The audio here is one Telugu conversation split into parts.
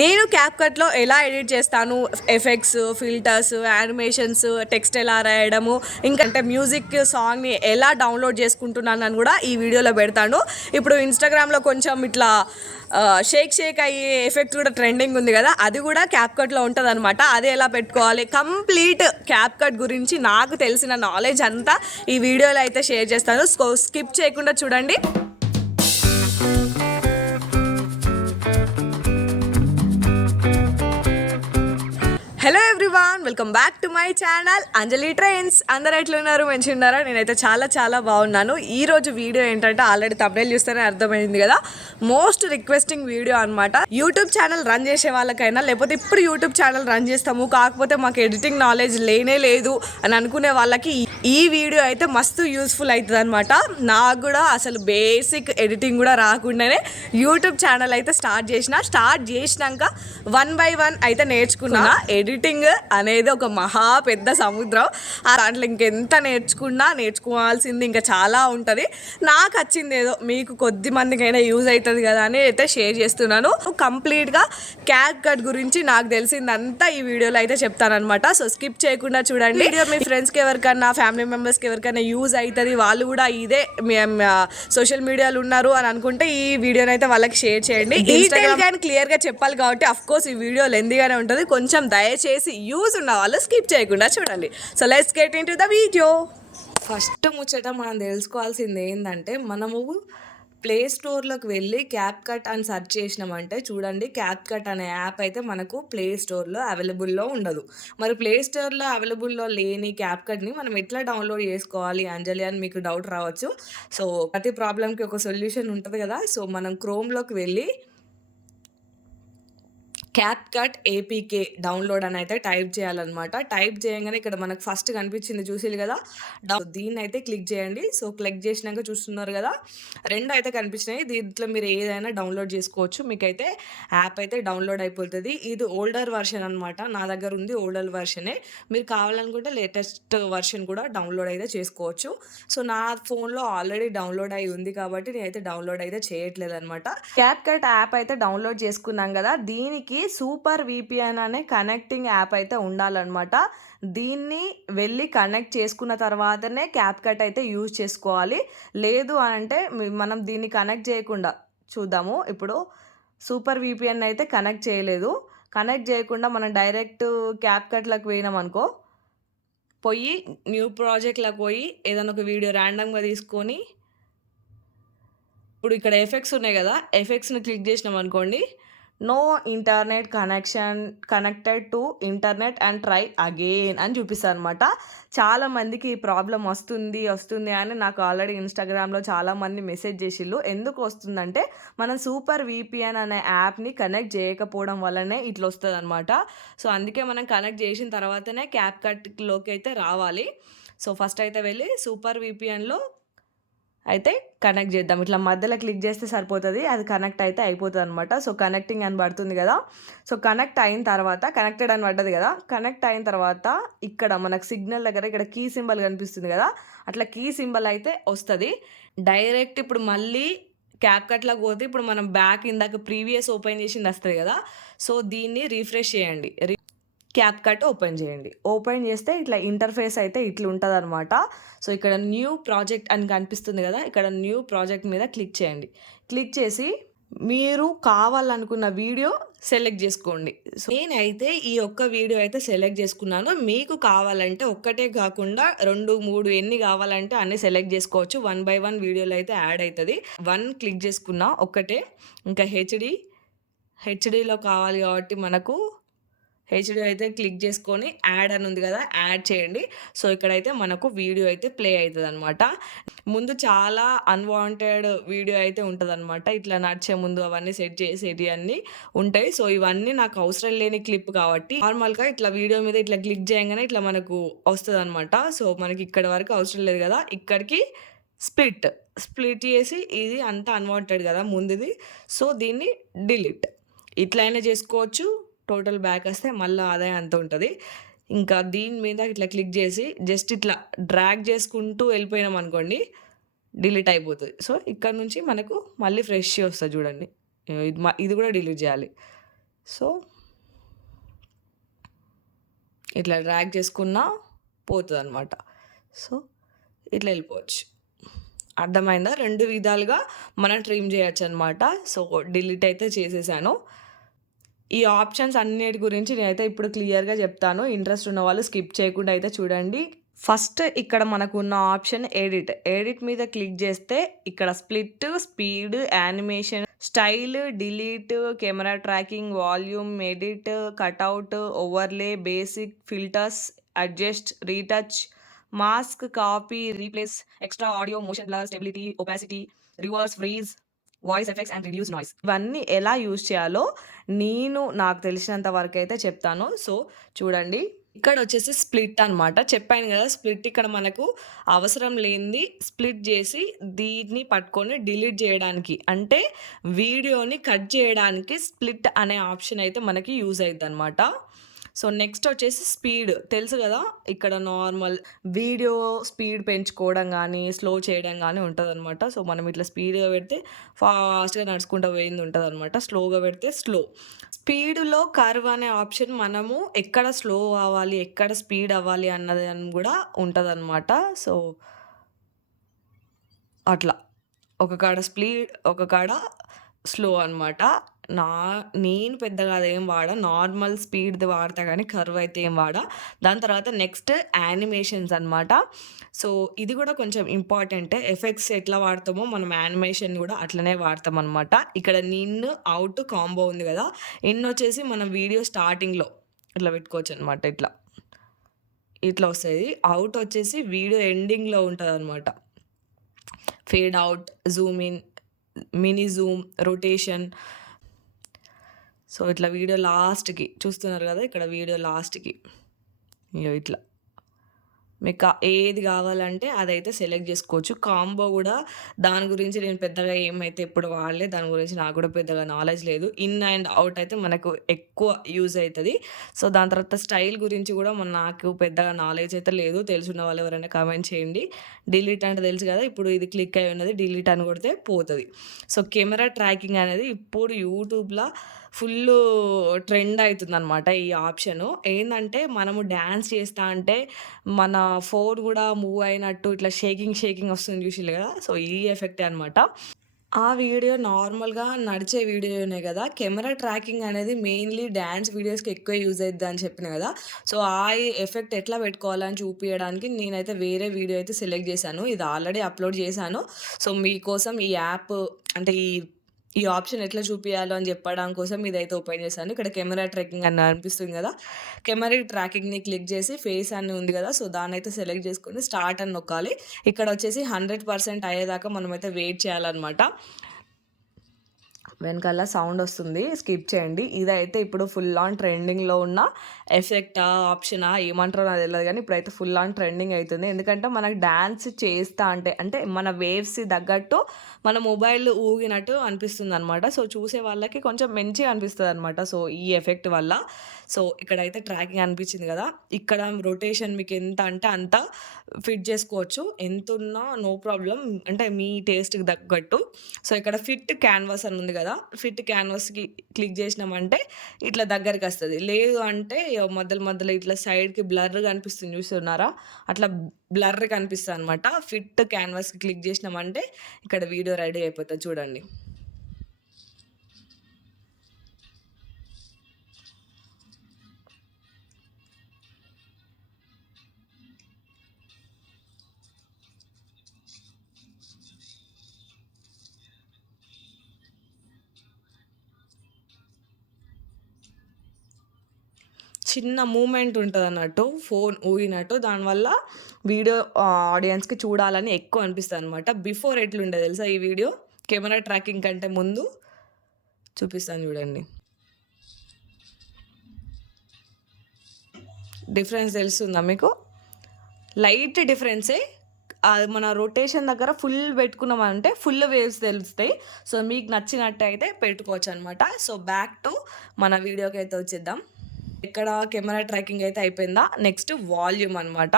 నేను క్యాప్కట్లో ఎలా ఎడిట్ చేస్తాను, ఎఫెక్ట్స్, ఫిల్టర్స్, యానిమేషన్స్, టెక్స్ట్ ఎలా రాయడము, ఇంకా అంటే మ్యూజిక్ సాంగ్ని ఎలా డౌన్లోడ్ చేసుకుంటున్నాను అని కూడా ఈ వీడియోలో పెడతాను. ఇప్పుడు ఇన్స్టాగ్రామ్లో కొంచెం ఇట్లా షేక్ షేక్ అయ్యే ఎఫెక్ట్ కూడా ట్రెండింగ్ ఉంది కదా, అది కూడా క్యాప్కట్లో ఉంటుంది అనమాట. అది ఎలా పెట్టుకోవాలి, కంప్లీట్ క్యాప్కట్ గురించి నాకు తెలిసిన నాలెడ్జ్ అంతా ఈ వీడియోలో అయితే షేర్ చేస్తాను. స్కిప్ చేయకుండా చూడండి. Hello everyone, welcome back to my channel Anjali trains. అందరు ఎట్లున్నారు, మంచిగా ఉన్నారా? నేనైతే చాలా చాలా బాగున్నాను. ఈరోజు వీడియో ఏంటంటే ఆల్రెడీ తమ్నెయిల్ చూస్తేనే అర్థమైంది కదా, మోస్ట్ రిక్వెస్టింగ్ వీడియో అనమాట. యూట్యూబ్ ఛానల్ రన్ చేసే వాళ్ళకైనా, లేకపోతే ఇప్పుడు యూట్యూబ్ ఛానల్ రన్ చేస్తాము కాకపోతే మాకు ఎడిటింగ్ నాలెడ్జ్ లేనే లేదు అని అనుకునే వాళ్ళకి ఈ వీడియో అయితే మస్తు యూస్ఫుల్ అవుతుంది అనమాట. నాకు కూడా అసలు బేసిక్ ఎడిటింగ్ కూడా రాకుండానే యూట్యూబ్ ఛానల్ అయితే స్టార్ట్ చేసినాక 1 by 1 అయితే నేర్చుకున్నా. ఎడిటింగ్ అనేది ఒక మహా పెద్ద సముద్రం. దాంట్లో ఇంకెంత నేర్చుకోవాల్సింది ఇంకా చాలా ఉంటుంది. నాకు వచ్చింది ఏదో మీకు కొద్ది మందికైనా యూజ్ అవుతుంది కదా అని అయితే షేర్ చేస్తున్నాను. కంప్లీట్గా క్యాప్కట్ గురించి నాకు తెలిసిందంతా ఈ వీడియోలో అయితే చెప్తానమాట. సో స్కిప్ చేయకుండా చూడండి. వీడియో మీ ఫ్రెండ్స్కి ఎవరికన్నా, ఫ్యామిలీ మెంబర్స్కి ఎవరికైనా యూజ్ అవుతుంది, వాళ్ళు కూడా ఇదే సోషల్ మీడియాలో ఉన్నారు అని అనుకుంటే ఈ వీడియోని అయితే వాళ్ళకి షేర్ చేయండి. డీటెయిల్గా అండ్ క్లియర్గా చెప్పాలి కాబట్టి అఫ్కోర్స్ ఈ వీడియో లెందీగానే ఉంటుంది. కొంచెం దయచేసి యూజ్ ఉన్న వాళ్ళు స్కిప్ చేయకుండా చూడండి. So let's get into the video. First ముచ్చట మనం తెలుసుకోవాల్సింది ఏంటంటే, మనము ప్లే స్టోర్లోకి వెళ్ళి క్యాప్కట్ అని సెర్చ్ చేసినామంటే చూడండి, క్యాప్కట్ అనే యాప్ అయితే మనకు ప్లే స్టోర్లో అవైలబుల్లో ఉండదు. మరి ప్లే స్టోర్లో అవైలబుల్లో లేని క్యాప్కట్ని మనం ఎట్లా డౌన్లోడ్ చేసుకోవాలి అంజలి అని మీకు డౌట్ రావచ్చు. సో ప్రతి ప్రాబ్లంకి ఒక సొల్యూషన్ ఉంటుంది కదా. సో మనం క్రోమ్లోకి వెళ్ళి క్యాప్కట్ ఏపీకే డౌన్లోడ్ అని అయితే టైప్ చేయాలన్నమాట. టైప్ చేయగానే ఇక్కడ మనకు ఫస్ట్ కనిపించింది చూసిరు కదా, దీన్ని అయితే క్లిక్ చేయండి. సో క్లిక్ చేసినాక చూస్తున్నారు కదా, 2 అయితే కనిపించినాయి. దీంట్లో మీరు ఏదైనా డౌన్లోడ్ చేసుకోవచ్చు. మీకైతే యాప్ అయితే డౌన్లోడ్ అయిపోతుంది. ఇది ఓల్డర్ వర్షన్ అనమాట. నా దగ్గర ఉంది ఓల్డర్ వర్షనే. మీరు కావాలనుకుంటే లేటెస్ట్ వర్షన్ కూడా డౌన్లోడ్ అయితే చేసుకోవచ్చు. సో నా ఫోన్లో ఆల్రెడీ డౌన్లోడ్ అయి ఉంది కాబట్టి నేనైతే డౌన్లోడ్ అయితే చేయట్లేదు అనమాట. క్యాప్కట్ యాప్ అయితే డౌన్లోడ్ చేసుకున్నాం కదా, దీనికి సూపర్ విపిఎన్ అనే కనెక్టింగ్ యాప్ అయితే ఉండాలన్నమాట. దీన్ని వెళ్ళి కనెక్ట్ చేసుకున్న తర్వాతనే క్యాప్కట్ అయితే యూజ్ చేసుకోవాలి. లేదు అంటే మనం దీన్ని కనెక్ట్ చేయకుండా చూద్దాము. ఇప్పుడు సూపర్ విపిఎన్ అయితే కనెక్ట్ చేయలేదు. కనెక్ట్ చేయకుండా మనం డైరెక్ట్ క్యాప్కట్లకు పోయినాం అనుకో, పోయి న్యూ ప్రాజెక్ట్లకు పోయి ఏదైనా ఒక వీడియో ర్యాండమ్గా తీసుకొని, ఇప్పుడు ఇక్కడ ఎఫెక్ట్స్ ఉన్నాయి కదా, ఎఫెక్ట్స్ని క్లిక్ చేసినాం అనుకోండి, no internet connected to internet and try again అని చూపిస్తారు అనమాట. చాలామందికి ఈ ప్రాబ్లం వస్తుంది అని నాకు ఆల్రెడీ ఇన్స్టాగ్రామ్లో చాలామంది మెసేజ్ చేసిళ్ళు. ఎందుకు వస్తుందంటే, మనం సూపర్ విపిఎన్ అనే యాప్ని కనెక్ట్ చేయకపోవడం వల్లనే ఇట్లా వస్తుంది అనమాట. సో అందుకే మనం కనెక్ట్ చేసిన తర్వాతనే క్యాప్కట్లోకి అయితే రావాలి. సో ఫస్ట్ అయితే వెళ్ళి సూపర్ విపిఎన్లో అయితే కనెక్ట్ చేద్దాం. ఇట్లా మధ్యలో క్లిక్ చేస్తే సరిపోతుంది, అది కనెక్ట్ అయితే అయిపోతుంది అనమాట. సో కనెక్టింగ్ అని పడుతుంది కదా. సో కనెక్ట్ అయిన తర్వాత, కనెక్టెడ్ అని పడ్డది కదా, కనెక్ట్ అయిన తర్వాత ఇక్కడ మనకు సిగ్నల్ దగ్గర ఇక్కడ కీ సింబల్ కనిపిస్తుంది కదా, అట్లా కీ సింబల్ అయితే వస్తుంది. డైరెక్ట్ ఇప్పుడు మళ్ళీ క్యాప్కట్లోకి పోతే ఇప్పుడు మనం బ్యాక్ ఇందాక ప్రీవియస్ ఓపెన్ చేసింది వస్తుంది కదా, సో దీన్ని రీఫ్రెష్ చేయండి. క్యాప్కట్ ఓపెన్ చేయండి. ఓపెన్ చేస్తే ఇట్లా ఇంటర్ఫేస్ అయితే ఇట్లా ఉంటుంది అనమాట. సో ఇక్కడ న్యూ ప్రాజెక్ట్ అని కనిపిస్తుంది కదా, ఇక్కడ న్యూ ప్రాజెక్ట్ మీద క్లిక్ చేయండి. క్లిక్ చేసి మీరు కావాలనుకున్న వీడియో సెలెక్ట్ చేసుకోండి. సో నేనైతే ఈ ఒక్క వీడియో అయితే సెలెక్ట్ చేసుకున్నాను. మీకు కావాలంటే ఒక్కటే కాకుండా 2, 3 ఎన్ని కావాలంటే అన్ని సెలెక్ట్ చేసుకోవచ్చు. 1 by 1 వీడియోలో అయితే యాడ్ అవుతుంది. 1 క్లిక్ చేసుకున్నా ఒక్కటే. ఇంకా హెచ్డీలో కావాలి కాబట్టి మనకు హెచ్డీ అయితే క్లిక్ చేసుకొని యాడ్ అని ఉంది కదా, యాడ్ చేయండి. సో ఇక్కడైతే మనకు వీడియో అయితే ప్లే అవుతుంది అనమాట. ముందు చాలా అన్వాంటెడ్ వీడియో అయితే ఉంటుంది అనమాట. ఇట్లా నడిచే ముందు అవన్నీ సెట్ చేసేటి అన్నీ ఉంటాయి. సో ఇవన్నీ నాకు అవసరం లేని క్లిప్ కాబట్టి నార్మల్గా ఇట్లా వీడియో మీద ఇట్లా క్లిక్ చేయగానే ఇట్లా మనకు వస్తుంది అనమాట. సో మనకి ఇక్కడ వరకు అవసరం లేదు కదా, ఇక్కడికి స్ప్లిట్ చేసి ఇది అంతా అన్వాంటెడ్ కదా ముందుది. సో దీన్ని డిలీట్ ఇట్లయినా చేసుకోవచ్చు. టోటల్ బ్యాక్ వస్తే మళ్ళీ ఆదాయం అంత ఉంటుంది. ఇంకా దీని మీద ఇట్లా క్లిక్ చేసి జస్ట్ ఇట్లా డ్రాగ్ చేసుకుంటూ వెళ్ళిపోయినాం అనుకోండి, డిలీట్ అయిపోతుంది. సో ఇక్కడ నుంచి మనకు మళ్ళీ ఫ్రెష్ వస్తుంది చూడండి. ఇది కూడా డిలీట్ చేయాలి. సో ఇట్లా డ్రాగ్ చేసుకున్నా పోతుందనమాట. సో ఇట్లా వెళ్ళిపోవచ్చు. అర్థమైందా? 2 విధాలుగా మనం ట్రిమ్ చేయొచ్చనమాట. సో డిలీట్ అయితే చేసేసాను. ఈ ఆప్షన్స్ అన్నిటి గురించి నేనైతే ఇప్పుడు క్లియర్‌గా చెప్తాను. ఇంట్రెస్ట్ ఉన్న వాళ్ళు స్కిప్ చేయకుండా అయితే చూడండి. ఫస్ట్ ఇక్కడ మనకున్న ఆప్షన్ ఎడిట్. ఎడిట్ మీద క్లిక్ చేస్తే ఇక్కడ split, speed, animation, style, delete, camera tracking, volume, edit, cutout, overlay, basic, filters, adjust, retouch, mask, copy, replace, extra audio, motion blur, stability, opacity, reverse, freeze, voice effects and reduce noise. ఇవన్నీ ఎలా యూజ్ చేయాలో నాకు తెలిసినంత వరకైతే చెప్తాను. సో చూడండి. ఇక్కడొచ్చేసి స్ప్లిట్ అనమాట. చెప్పాను గదా! స్ప్లిట్ ఇక్కడ మనకు అవసరం లేనిది స్ప్లిట్ జేసి దీన్ని పట్టుకొని డిలీట్ జేయడానికి, అంటే వీడియోని కట్ జేయడానికి స్ప్లిట్ అనే ఆప్షన్ అయితే మనకి యూజ్ అయిద్దనమాట. సో నెక్స్ట్ వచ్చేసి స్పీడ్. తెలుసు గదా! ఇక్కడ నార్మల్ వీడియో స్పీడ్ పెంచుకోవడం గానీ, స్లో చేయడం గానీ ఉంటదనమాట. సో మనం ఇట్లా స్పీడ్‌గా పెడితే ఫాస్ట్‌గా నడుచుకుంటా పోయింది ఉంటదనమాట. స్లోగా పెడితే స్లో. స్పీడ్‌లో కర్వ్ అనే ఆప్షన్ మనము ఎక్కడ స్లో అవ్వాలి, ఎక్కడ స్పీడ్ అవ్వాలి అన్నది అని గూడా ఉంటదనమాట. సో అట్లా. ఒక కాడ స్పీడ్, ఒక కాడ స్లో అనమాట. నా నేను పెద్దగా అదేం వాడా. నార్మల్ స్పీడ్‌ది వాడతా గానీ కర్వ్ అయితే ఏం వాడా. దాని తర్వాత నెక్స్ట్ యానిమేషన్స్ అనమాట. సో ఇది గూడా కొంచెం ఇంపార్టెంటే. ఎఫెక్ట్స్ ఎట్లా వాడతామో మనం యానిమేషన్ గూడా అట్లనే వాడతామనమాట. ఇక్కడ ఇన్, ఔట్ కాంబో ఉంది గదా! ఇన్ వచ్చేసి మనం వీడియో స్టార్టింగ్‌లో ఇట్లా పెట్టుకోవచ్చనమాట ఇట్లా. ఇట్లా వస్తది. ఔట్ వచ్చేసి వీడియో ఎండింగ్‌లో ఉంటదనమాట. Fade out, Zoom in, mini Zoom, rotation. So ఇట్లా వీడియో లాస్ట్‌కి చూస్తున్నారు గదా! ఇక్కడ వీడియో లాస్ట్‌కి ఇగో ఇట్లా. మీకు ఏది కావాలంటే అదైతే సెలెక్ట్ చేసుకోవచ్చు. కాంబో గూడా దాని గురించి నేను పెద్దగా ఏమైతే ఎప్పుడు వాడలే. దాని గురించి నాకు కూడా పెద్దగా నాలెడ్జ్ లేదు. ఇన్ అండ్ ఔట్ అయితే మనకు ఎక్కువ యూజ్ అయితది. సో దాని తర్వాత స్టైల్ గురించి కూడా నాకు పెద్దగా నాలెడ్జ్ అయితే లేదు. తెలుసున్న వాళ్ళు ఎవరైనా కామెంట్ చేయండి. డిలీట్ అంటే తెలుసు కదా! ఇప్పుడు ఇది క్లిక్ అయి ఉన్నది. డిలీట్ అని కొడితే పోతది. సో కెమెరా ట్రాకింగ్ అనేది ఇప్పుడు యూట్యూబ్‌ల ఫుల్లు ట్రెండ్ అయితుందనమాట ఈ ఆప్షను. ఏందంటే మనము డాన్స్ చేస్తా అంటే మన ఫోన్ గూడా మూవ్ అయినట్టు ఇట్లా షేకింగ్ వస్తుంది చూసిర్రు గదా! సో ఈ ఎఫెక్టే అనమాట. ఆ వీడియో నార్మల్‌గా నడిచే వీడియోనే గదా! కెమెరా ట్రాకింగ్ అనేది మెయిన్‌లీ డాన్స్ వీడియోస్‌కి ఎక్కువ యూజ్ అయిద్దని చెప్పిన గదా! సో ఆ ఎఫెక్ట్ ఎట్లా పెట్టుకోవాలని చూపియడానికి నేనైతే వేరే వీడియో అయితే సెలెక్ట్ చేశాను. ఇది ఆల్రెడీ అప్‌లోడ్ చేశాను. సో మీకోసం ఈ యాప్ అంటే ఈ ఆప్షన్ ఎట్లా చూపియాలో అని చెప్పడం కోసం ఇదైతే ఓపెన్ చేశాను. ఇక్కడ కెమెరా ట్రాకింగ్ అని అనిపిస్తుంది గదా! కెమెరా ట్రాకింగ్‌ని క్లిక్ చేసి ఫేస్ అని ఉంది గదా! సో దాన్నైతే సెలెక్ట్ చేసుకొని స్టార్ట్ అని నొక్కాలి. ఇక్కడ వచ్చేసి 100% అయ్యేదాకా మనమైతే వెయిట్ చేయాలన్నమాట. వెనకాల సౌండ్ వస్తుంది. స్కిప్ చేయండి. ఇదైతే ఇప్పుడు ఫుల్ ఆన్ ట్రెండింగ్‌లో ఉన్న ఎఫెక్టా, ఆప్షనా ఏమంటారో నాకు తెలవదు గానీ ఇప్పుడైతే ఫుల్ ఆన్ ట్రెండింగ్ అయితుంది. ఎందుకంటే మనకు డాన్స్ చేస్తా అంటే మన వేవ్స్‌కి తగ్గట్టు మన మొబైల్ ఊగినట్టు అనిపిస్తుందనమాట. సో చూసే వాళ్ళకి కొంచెం మంచిగా అనిపిస్తదనమాట. సో ఈ ఎఫెక్ట్ వల్ల. సో ఇక్కడైతే ట్రాకింగ్ అనిపించింది గదా! ఇక్కడ రొటేషన్ మీకు ఎంత అంటే అంత ఫిట్ చేసుకోవచ్చు. ఎంతున్నా నో ప్రాబ్లమ్. అంటే మీ టేస్ట్‌కి తగ్గట్టు. సో ఇక్కడ ఫిట్ క్యాన్వాస్ అని ఉంది గదా! ఫిట్ క్యాన్వాస్‌కి క్లిక్ చేసినామంటే ఇట్లా దగ్గరికొస్తది. లేదు అంటే మధ్యలో ఇట్లా సైడ్‌కి బ్లర్‌గా అనిపిస్తుంది చూస్తున్నారా? అట్లా బ్లర్‌గా కనిపిస్తదనమాట. ఫిట్ క్యాన్వాస్‌కి క్లిక్ చేసినామంటే ఇక్కడ వీడియో రెడీ అయిపోతది చూడండి. చిన్న మూవ్‌మెంట్ ఉంటదన్నట్టు. ఫోన్ ఊగినట్టు. దానివల్ల వీడియో ఆడియన్స్‌కి చూడాలని ఎక్కువ అనిపిస్తదనమాట. బిఫోర్ ఎట్లుండే తెలుసా ఈ వీడియో? కెమెరా ట్రాకింగ్ కంటే ముందు చూపిస్తాను చూడండి. డిఫరెన్స్ తెలుస్తుందా మీకు? లైట్ డిఫరెన్సే. అది మన రొటేషన్ దగ్గర ఫుల్ పెట్టుకున్నామంటే ఫుల్ వేవ్స్ తెలుస్తాయి. సో మీకు నచ్చినట్టయితే పెట్టుకోవచ్చనమాట. సో బ్యాక్ టు మన వీడియోకైతే వచ్చేద్దాం. ఇక్కడ కెమెరా ట్రాకింగ్ అయితే అయిపోయిందా? నెక్స్ట్ వాల్యూమ్ అనమాట.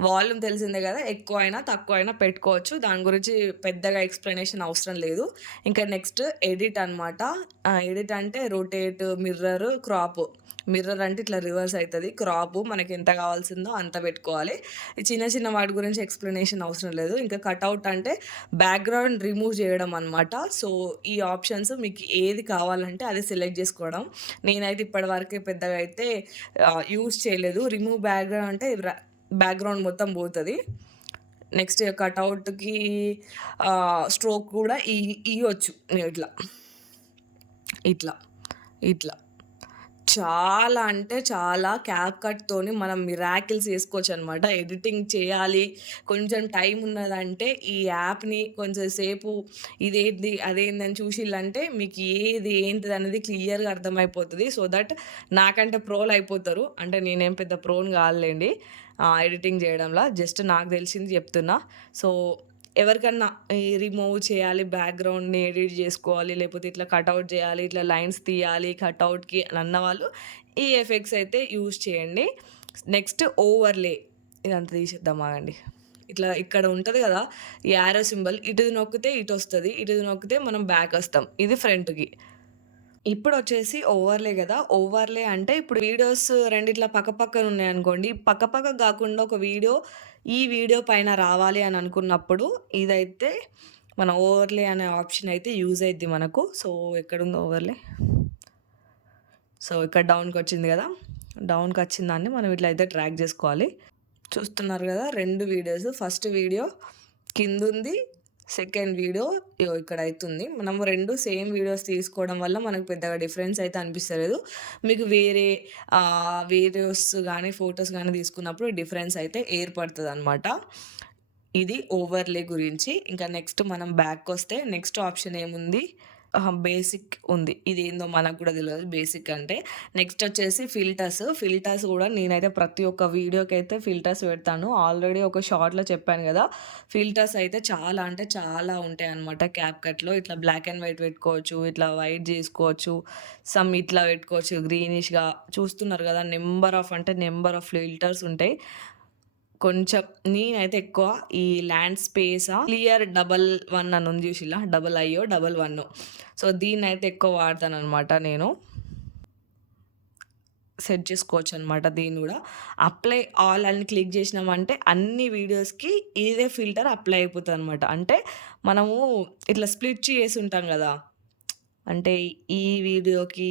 వాల్యూమ్ తెలిసిందే గదా! ఎక్కువైనా, తక్కువైనా పెట్టుకోవచ్చు. దాని గురించి పెద్దగా ఎక్స్‌ప్లనేషన్ అవసరం లేదు. ఇంకా నెక్స్ట్ ఎడిట్ అనమాట. ఎడిట్ అంటే రొటేట్, మిర్రర్, క్రాప్. మిర్రర్ అంటే ఇట్లా రివర్స్ అయితది. క్రాప్ మనకెంత కావాల్సిందో అంత పెట్టుకోవాలి. ఈ చిన్న చిన్న వాటి గురించి ఎక్స్‌ప్లనేషన్ అవసరం లేదు. ఇంకా కటౌట్ అంటే బ్యాక్‌గ్రౌండ్ రిమూవ్ చేయడం అనమాట. సో, ఈ ఆప్షన్స్ మీకు ఏది కావాలంటే అది సెలెక్ట్ చేసుకోవడం. నేనైతే ఇప్పటివరకే పెద్దగా అయితే యూజ్ చేయలేదు. రిమూవ్ బ్యాక్‌గ్రౌండ్ అంటే బ్యాక్‌గ్రౌండ్ మొత్తం పోతది. నెక్స్ట్ కటౌట్‌కి స్ట్రోక్ కూడా ఇయ్యొచ్చు. ఇట్లా, ఇట్లా, ఇట్లా. చాలా అంటే చాలా క్యాప్‌కట్‌తోని మనం మిరాకిల్స్ చేసుకోవచ్చనమాట. ఎడిటింగ్ చేయాలి, కొంచెం టైం ఉన్నదంటే ఈ యాప్‌ని కొంచెం సేపు ఇదేంది, అదేందని చూషిల్లంటే మీకు ఏది ఏంటిదనేది క్లియర్‌గా అర్థమైపోతది. సో దట్ నాకంటే ప్రోలయిపోతారు. అంటే నేనేం పెద్ద ప్రోని కాదులెండి ఎడిటింగ్ జేయడంల. జస్ట్ నాకు తెలిసింది చెప్తున్నా. సో ఎవరికన్నా ఈ రిమూవ్ చేయాలి, బ్యాక్‌గ్రౌండ్‌ని ఎడిట్ జేసుకోవాలి, లేపోతే ఇట్లా కటౌట్ జేయాలి, ఇట్లా లైన్స్ తీయాలి కటౌట్‌కి అని అన్నవాళ్ళు ఈ ఎఫెక్ట్స్ అయితే యూజ్ చేయండి. నెక్స్ట్ ఓవర్‌లే ఇదంతా తీసేద్దాం ఆగండి. ఇట్లా ఇక్కడ ఉంటది గదా! ఈ యారో సింబల్ ఇటుది నొక్కితే ఇటొస్తది. ఇటుది నొక్కితే మనం బ్యాకొస్తాం. ఇది ఫ్రంట్‌కి. ఇప్పుడొచ్చేసి ఓవర్‌లే గదా! ఓవర్‌లే అంటే ఇప్పుడు వీడియోస్ 2 ఇట్లా పక్కపక్కన ఉన్నాయనుకోండి. పక్కపక్కకు గాకుండా ఒక వీడియో ఈ వీడియో పైన రావాలి అని అనుకున్నప్పుడు ఇదైతే మన ఓవర్‌లే అనే ఆప్షన్ అయితే యూజ్ అయిద్ది మనకు. సో, ఎక్కడుంది ఓవర్‌లే? సో, ఇక్కడ డౌన్‌కొచ్చింది గదా! డౌన్‌కొచ్చిన దాన్ని మనం ఇట్లా అయితే ట్రాక్ జేసుకోవాలి. చూస్తున్నారు గదా! 2 వీడియోస్. ఫస్ట్ వీడియో కిందుంది. సెకండ్ వీడియో ఇగో ఇక్కడైతుంది. మనము 2 సేమ్ వీడియోస్ తీసుకోవడం వల్ల మనకు పెద్దగా డిఫరెన్స్ అయితే అనిపిస్తలేదు. మీకు వేరే వీడియోస్ గానీ, ఫోటోస్ గానీ తీసుకున్నప్పుడు డిఫరెన్స్ అయితే ఏర్పడతదనమాట. ఇది ఓవర్‌లే గురించి. ఇంకా నెక్స్ట్ మనం బ్యాక్‌కొస్తే నెక్స్ట్ ఆప్షన్ ఏముంది? బేసిక్ ఉంది. ఇదేందో మనకు గూడా తెలవదు బేసిక్ అంటే. నెక్స్ట్ వచ్చేసి ఫిల్టర్స్. ఫిల్టర్స్ గూడా నేనైతే ప్రతి ఒక్క వీడియోకైతే ఫిల్టర్స్ పెడతాను. ఆల్రెడీ ఒక షార్ట్‌లో చెప్పాను గదా! ఫిల్టర్స్ అయితే చాలా అంటే చాలా ఉంటాయన్నమాట క్యాప్‌కట్‌లో. ఇట్లా బ్లాక్ అండ్ వైట్ పెట్టుకోవచ్చు. ఇట్లా వైట్ జేసుకోవచ్చు. సమ్ ఇట్లా పెట్టుకోవచ్చు గ్రీనిష్‌గా. చూస్తున్నారు గదా! నంబర్ ఆఫ్ ఫిల్టర్స్ ఉంటాయి. కొంచెం నేనైతే ఎక్కువ ఈ ల్యాండ్ స్పేసా క్లియర్ డబల్ 1 అని ఉంది చూసిల్లా? డబల్ ఐయో, డబల్ వన్నో. సో, దీన్నైతే ఎక్కువ వాడతాననమాట నేను. సెట్ చేసుకోవచ్చనమాట దీన్ని గూడా. అప్లై ఆల్ అని క్లిక్ జేసినామంటే అన్ని వీడియోస్‌కి ఇదే ఫిల్టర్ అప్లై అయిపోతదనమాట. అంటే మనము ఇట్లా స్ప్లిట్ చేసుంటాం గదా! అంటే ఈ వీడియోకి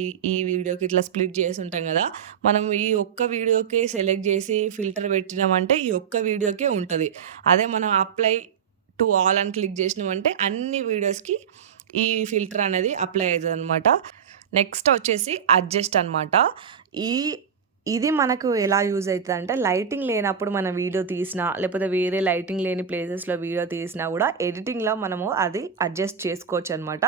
ఇట్లా స్ప్లిట్ చేసుంటాం గదా! మనం ఈ ఒక్క వీడియోకే సెలెక్ట్ జేసి ఫిల్టర్ పెట్టినామంటే ఈ ఒక్క వీడియోకే ఉంటది. అదే మనం అప్లై టు ఆల్ అని క్లిక్ జేసినామంటే అన్ని వీడియోస్‌కి ఈ ఫిల్టర్ అనేది అప్లై అయితదనమాట. నెక్స్ట్ వచ్చేసి అడ్జస్ట్ అనమాట. ఈ ఇది మనకు ఎలా యూజ్ అయితదంటే లైటింగ్ లేనప్పుడు మనం వీడియో తీసినా, లేకపోతే వేరే లైటింగ్ లేని ప్లేసెస్‌లో వీడియో తీసినా గూడా ఎడిటింగ్‌లో మనము అది అడ్జస్ట్ చేసుకోవచ్చనమాట.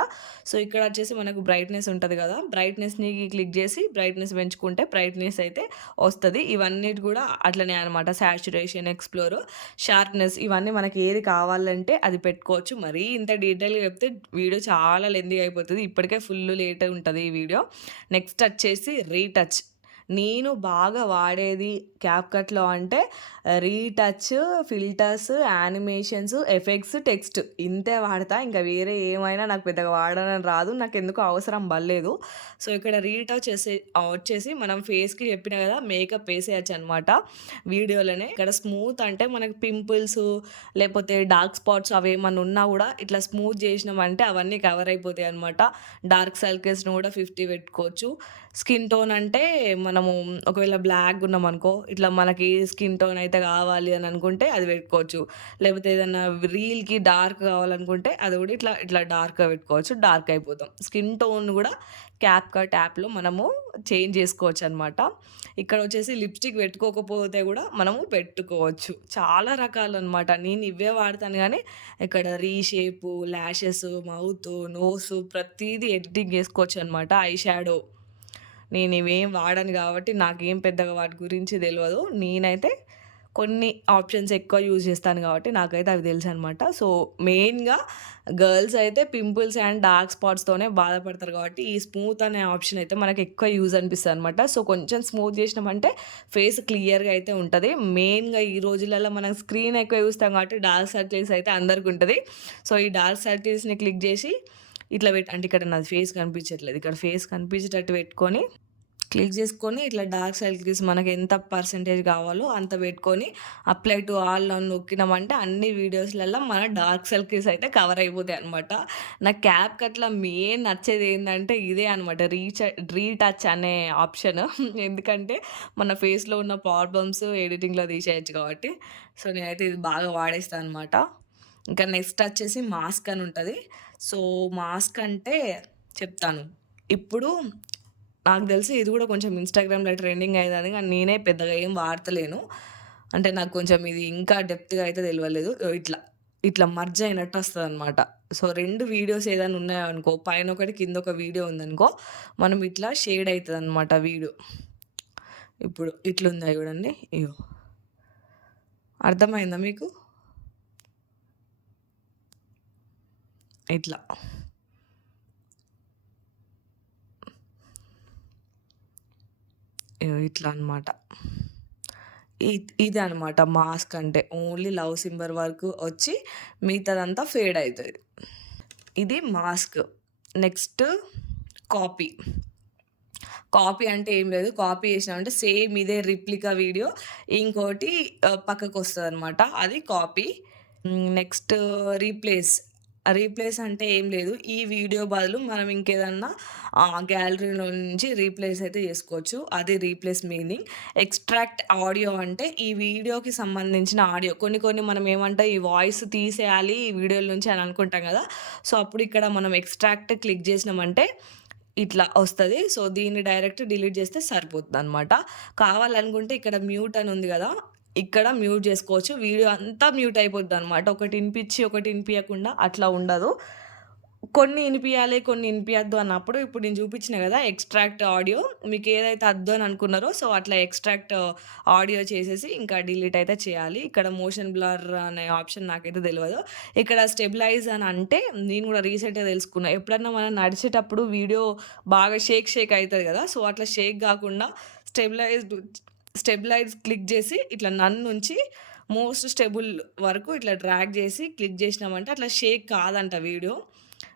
సో, ఇక్కడ వచ్చేసి మనకు బ్రైట్‌నెస్ ఉంటది గదా! బ్రైట్‌నెస్‌ని క్లిక్ జేసి బ్రైట్‌నెస్ పెంచుకుంటే బ్రైట్‌నెస్ అయితే వస్తది. ఇవన్నిటి గూడా అట్లనే అనమాట. సాచురేషన్, ఎక్స్‌ప్లోర్, షార్ప్‌నెస్ ఇవన్నీ మనకి ఏది కావాలంటే అది పెట్టుకోవచ్చు. మరీ ఇంత డీటెయిల్‌గా చెప్తే వీడియో చాలా లెంతీగా అయిపోతది. ఇప్పటికే ఫుల్ లేట్ ఉంటది ఈ వీడియో. నెక్స్ట్ వచ్చేసి రీటచ్. నేను బాగా వాడేది క్యాప్‌కట్‌లో అంటే retouch, filters, animations, effects, text ఇంతే వాడతా. ఇంకా వేరే ఏమైనా నాకు పెద్దగా వాడడం రాదు. నాకెందుకో అవసరం పడలేదు. సో, ఇక్కడ రీటచ్ వచ్చేసి మనం ఫేస్‌కి చెప్పినా గదా! మేకప్ ఏసేయొచ్చనమాట వీడియోలోనే. ఇక్కడ స్మూత్ అంటే మనకి పింపుల్స్ లేపోతే డార్క్ స్పాట్స్ అవేమన్నా ఉన్నా గూడా ఇట్లా స్మూత్ జేసినామంటే అవన్నీ కవర్ అయిపోతాయనమాట. డార్క్ సర్కిల్స్‌ని గూడా 50 పెట్టుకోవచ్చు. స్కిన్ టోన్ అంటే మనము ఒకవేళ బ్లాక్‌గా ఉన్నామనుకో, ఇట్లా మనకి స్కిన్ టోన్ అయితే కావాలి అని అనుకుంటే అది పెట్టుకోవచ్చు. లేకపోతే ఏదన్నా రీల్‌కి డార్క్ కావాలనుకుంటే అది కూడా ఇట్లా డార్క్‌గా పెట్టుకోవచ్చు. డార్క్ అయిపోతాం. స్కిన్ టోన్ కూడా క్యాప్‌కట్ యాప్‌లో మనము చేంజ్ చేసుకోవచ్చనమాట. ఇక్కడ వచ్చేసి లిప్‌స్టిక్ పెట్టుకోకపోతే కూడా మనము పెట్టుకోవచ్చు. చాలా రకాలనమాట. నేను ఇవే వాడతాను గానీ, ఇక్కడ రీషేపు, లాషెస్, మౌత్, నోసు ప్రతీదీ ఎడిటింగ్ చేసుకోవచ్చనమాట. ఐ షాడో నేనివేం వాడను గాబట్టి, నాకేం పెద్దగా వాటి గురించి దెలవదు. నేనైతే కొన్ని ఆప్షన్స్ ఎక్కువ యూజ్ చేస్తాను కాబట్టి నాకైతే అవి తెలుసనమాట. సో, మెయిన్‌గా గర్ల్స్ అయితే పింపుల్స్ అండ్ డార్క్ స్పాట్స్‌తోనే బాధపడతారు కాబట్టి, ఈ స్మూత్ అనే ఆప్షన్ అయితే మనకు ఎక్కువ యూజ్ అనిపిస్తదనమాట. సో, కొంచెం స్మూత్ చేసినామంటే ఫేస్ క్లియర్‌గా అయితే ఉంటది. మెయిన్‌గా ఈ రోజులలో మనం స్క్రీన్ ఎక్కువ చూస్తాం కాబట్టి డార్క్ సర్కిల్స్ అయితే అందరికుంటది. సో, ఈ డార్క్ సర్కిల్స్‌ని క్లిక్ చేసి ఇట్లా అంటే ఇక్కడ నాది ఫేస్ కనిపించట్లేదు. ఇక్కడ ఫేస్ కనిపించేటట్టు పెట్టుకొని క్లిక్ చేసుకొని ఇట్లా డార్క్ సర్కిల్స్ మనకి ఎంత పర్సెంటేజ్ కావాలో అంత పెట్టుకొని అప్లై టు ఆల్ అని నొక్కినామంటే అన్ని వీడియోస్‌లల్లో మన డార్క్ సర్కిల్స్ అయితే కవర్ అయిపోతాయన్నమాట. నాకు క్యాప్‌కట్‌లో మెయిన్ నచ్చేది ఏందంటే ఇదే అనమాట. రీటచ్ అనే ఆప్షన్. ఎందుకంటే మన ఫేస్‌లో ఉన్న ప్రాబ్లమ్స్ ఎడిటింగ్‌లో తీసేయొచ్చు కాబట్టి. సో, నేనైతే ఇది బాగా వాడేస్తా అనమాట. ఇంకా నెక్స్ట్ వచ్చేసి మాస్క్ అని ఉంటది. సో, మాస్క్ అంటే చెప్తాను. ఇప్పుడు నాకు తెలిసి ఇది గూడా కొంచెం ఇన్‌స్టాగ్రామ్‌లో ట్రెండింగ్ అయ్యేదని కానీ నేనే పెద్దగా ఏం వాడతలేను. అంటే నాకు కొంచెం ఇది ఇంకా డెప్త్‌గా అయితే తెలవలేదు. ఇట్లా మర్జ్ అయినట్టు వస్తదనమాట. సో, 2 వీడియోస్ ఏదైనా ఉన్నాయనుకో, పైనొకటి కిందొక వీడియో ఉందనుకో, మనం ఇట్లా షేడ్ అయితదనమాట వీడియో. ఇప్పుడు ఇట్లుందా చూడండి. ఇగో. అర్థమైందా మీకు? ఇట్లా. ఇగో ఇట్లా అనమాట. ఇదనమాట మాస్క్ అంటే. ఓన్లీ లవ్ సింబల్ వరకు వచ్చి మిగతాదంతా ఫేడ్ అయితది. ఇది మాస్క్. Next copy. కాపీ అంటే ఏం లేదు. కాపీ చేసినామంటే సేమ్ ఇదే రిప్లికా వీడియో ఇంకోటి పక్కకొస్తదనమాట. అది కాపీ. Next replace. రీప్లేస్ అంటే ఏం లేదు. ఈ వీడియో బదులు మనం ఇంకేదన్నా గ్యాలరీలో నుంచి రీప్లేస్ అయితే చేసుకోవచ్చు. అది రీప్లేస్ మీనింగ్. ఎక్స్ట్రాక్ట్ ఆడియో అంటే ఈ వీడియోకి సంబంధించిన ఆడియో. కొన్ని కొన్ని మనం ఏమంటే ఈ వాయిస్ తీసేయాలి ఈ వీడియోల నుంచి అని అనుకుంటాం గదా! సో, అప్పుడు ఇక్కడ మనం ఎక్స్ట్రాక్ట్ క్లిక్ చేసినామంటే ఇట్లా వస్తది. సో, దీన్ని డైరెక్ట్ డిలీట్ చేస్తే సరిపోతుందనమాట. కావాలనుకుంటే ఇక్కడ మ్యూట్ అని ఉంది గదా! ఇక్కడ మ్యూట్ జేసుకోవచ్చు. వీడియో అంతా మ్యూట్ అయిపోద్దనమాట. ఒకటి ఇనిపిచ్చి, ఒకటి ఇనిపియకుండా అట్లా ఉండదు. కొన్ని ఇనిపియాలి, కొన్ని ఇనిపియద్దు అన్నప్పుడు ఇప్పుడు నేను చూపించిన గదా! ఎక్స్ట్రాక్ట్ ఆడియో మీకేదైతే అద్దు అని అనుకున్నారో సో, అట్లా ఎక్స్ట్రాక్ట్ ఆడియో చేసేసి ఇంకా డిలీట్ అయితే చేయాలి. ఇక్కడ మోషన్ బ్లర్ అనే ఆప్షన్ నాకైతే తెలవదు. ఇక్కడ స్టెబిలైజ్ అని అంటే నేను గూడా రీసెంట్‌గా తెలుసుకున్నా. ఎప్పుడన్నా మనం నడిచేటప్పుడు వీడియో బాగా షేక్ అయితది గదా! సో, అట్లా షేక్ గాకుండా స్టెబిలైజ్డ్ స్టెబిలైజ్ క్లిక్ చేసి ఇట్లా నన్ నుంచి మోస్ట్ స్టెబుల్ వరకు ఇట్లా డ్రాగ్ చేసి క్లిక్ చేసినామంటే అట్లా షేక్ కాదంట వీడియో.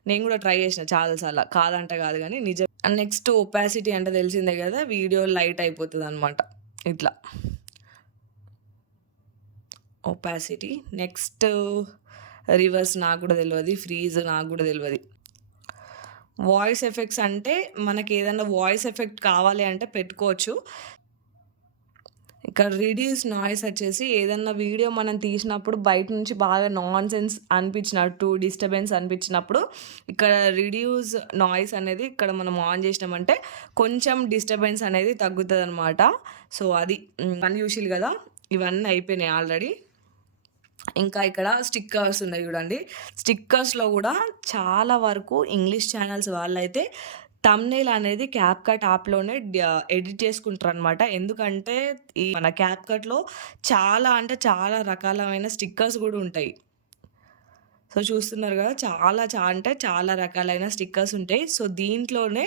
నేను కూడా ట్రై చేసిన చాలా సార్లు. కాదంట కాదు గానీ నిజం. నెక్స్ట్ ఒపాసిటీ అంటే తెలిసిందే కదా! వీడియో లైట్ అయిపోతదనమాట. ఇట్లా. ఒపాసిటీ. నెక్స్ట్ రివర్స్ నాకు కూడా తెలవది. ఫ్రీజ్ నాకు కూడా తెలవది. వాయిస్ ఎఫెక్ట్స్ అంటే మనకేదన్నా వాయిస్ ఎఫెక్ట్ కావాలి అంటే పెట్టుకోవచ్చు. ఇక్కడ రిడ్యూస్ నాయిస్ వచ్చేసి ఏదన్నా వీడియో మనం తీసినప్పుడు బయట నుంచి బాగా నాన్‌సెన్స్ అనిపించినట్టు, డిస్టర్బెన్స్ అనిపించినప్పుడు ఇక్కడ రిడ్యూస్ నాయిస్ అనేది ఇక్కడ మనం ఆన్ చేసినామంటే కొంచెం డిస్టర్బెన్స్ అనేది తగ్గుతదనమాట. సో, అది పని చూషిల్లు గదా! ఇవన్నీ అయిపోయినాయి ఆల్రెడీ. ఇంకా ఇక్కడ స్టిక్కర్స్ ఉన్నాయి చూడండి. స్టిక్కర్స్‌లో గూడా చాలా వరకు ఇంగ్లీష్ ఛానెల్స్ వాళ్ళైతే థంబ్‌నెయిల్ అనేది క్యాప్‌కట్ యాప్‌లోనే ఎడిట్ చేసుకుంటారనమాట. ఎందుకంటే ఈ మన క్యాప్‌కట్‌లో చాలా అంటే చాలా రకాలమైన స్టిక్కర్స్ గూడా ఉంటాయి. సో, చూస్తున్నారు గదా! అంటే చాలా రకాలైన స్టిక్కర్స్ ఉంటాయి. సో, దీంట్లోనే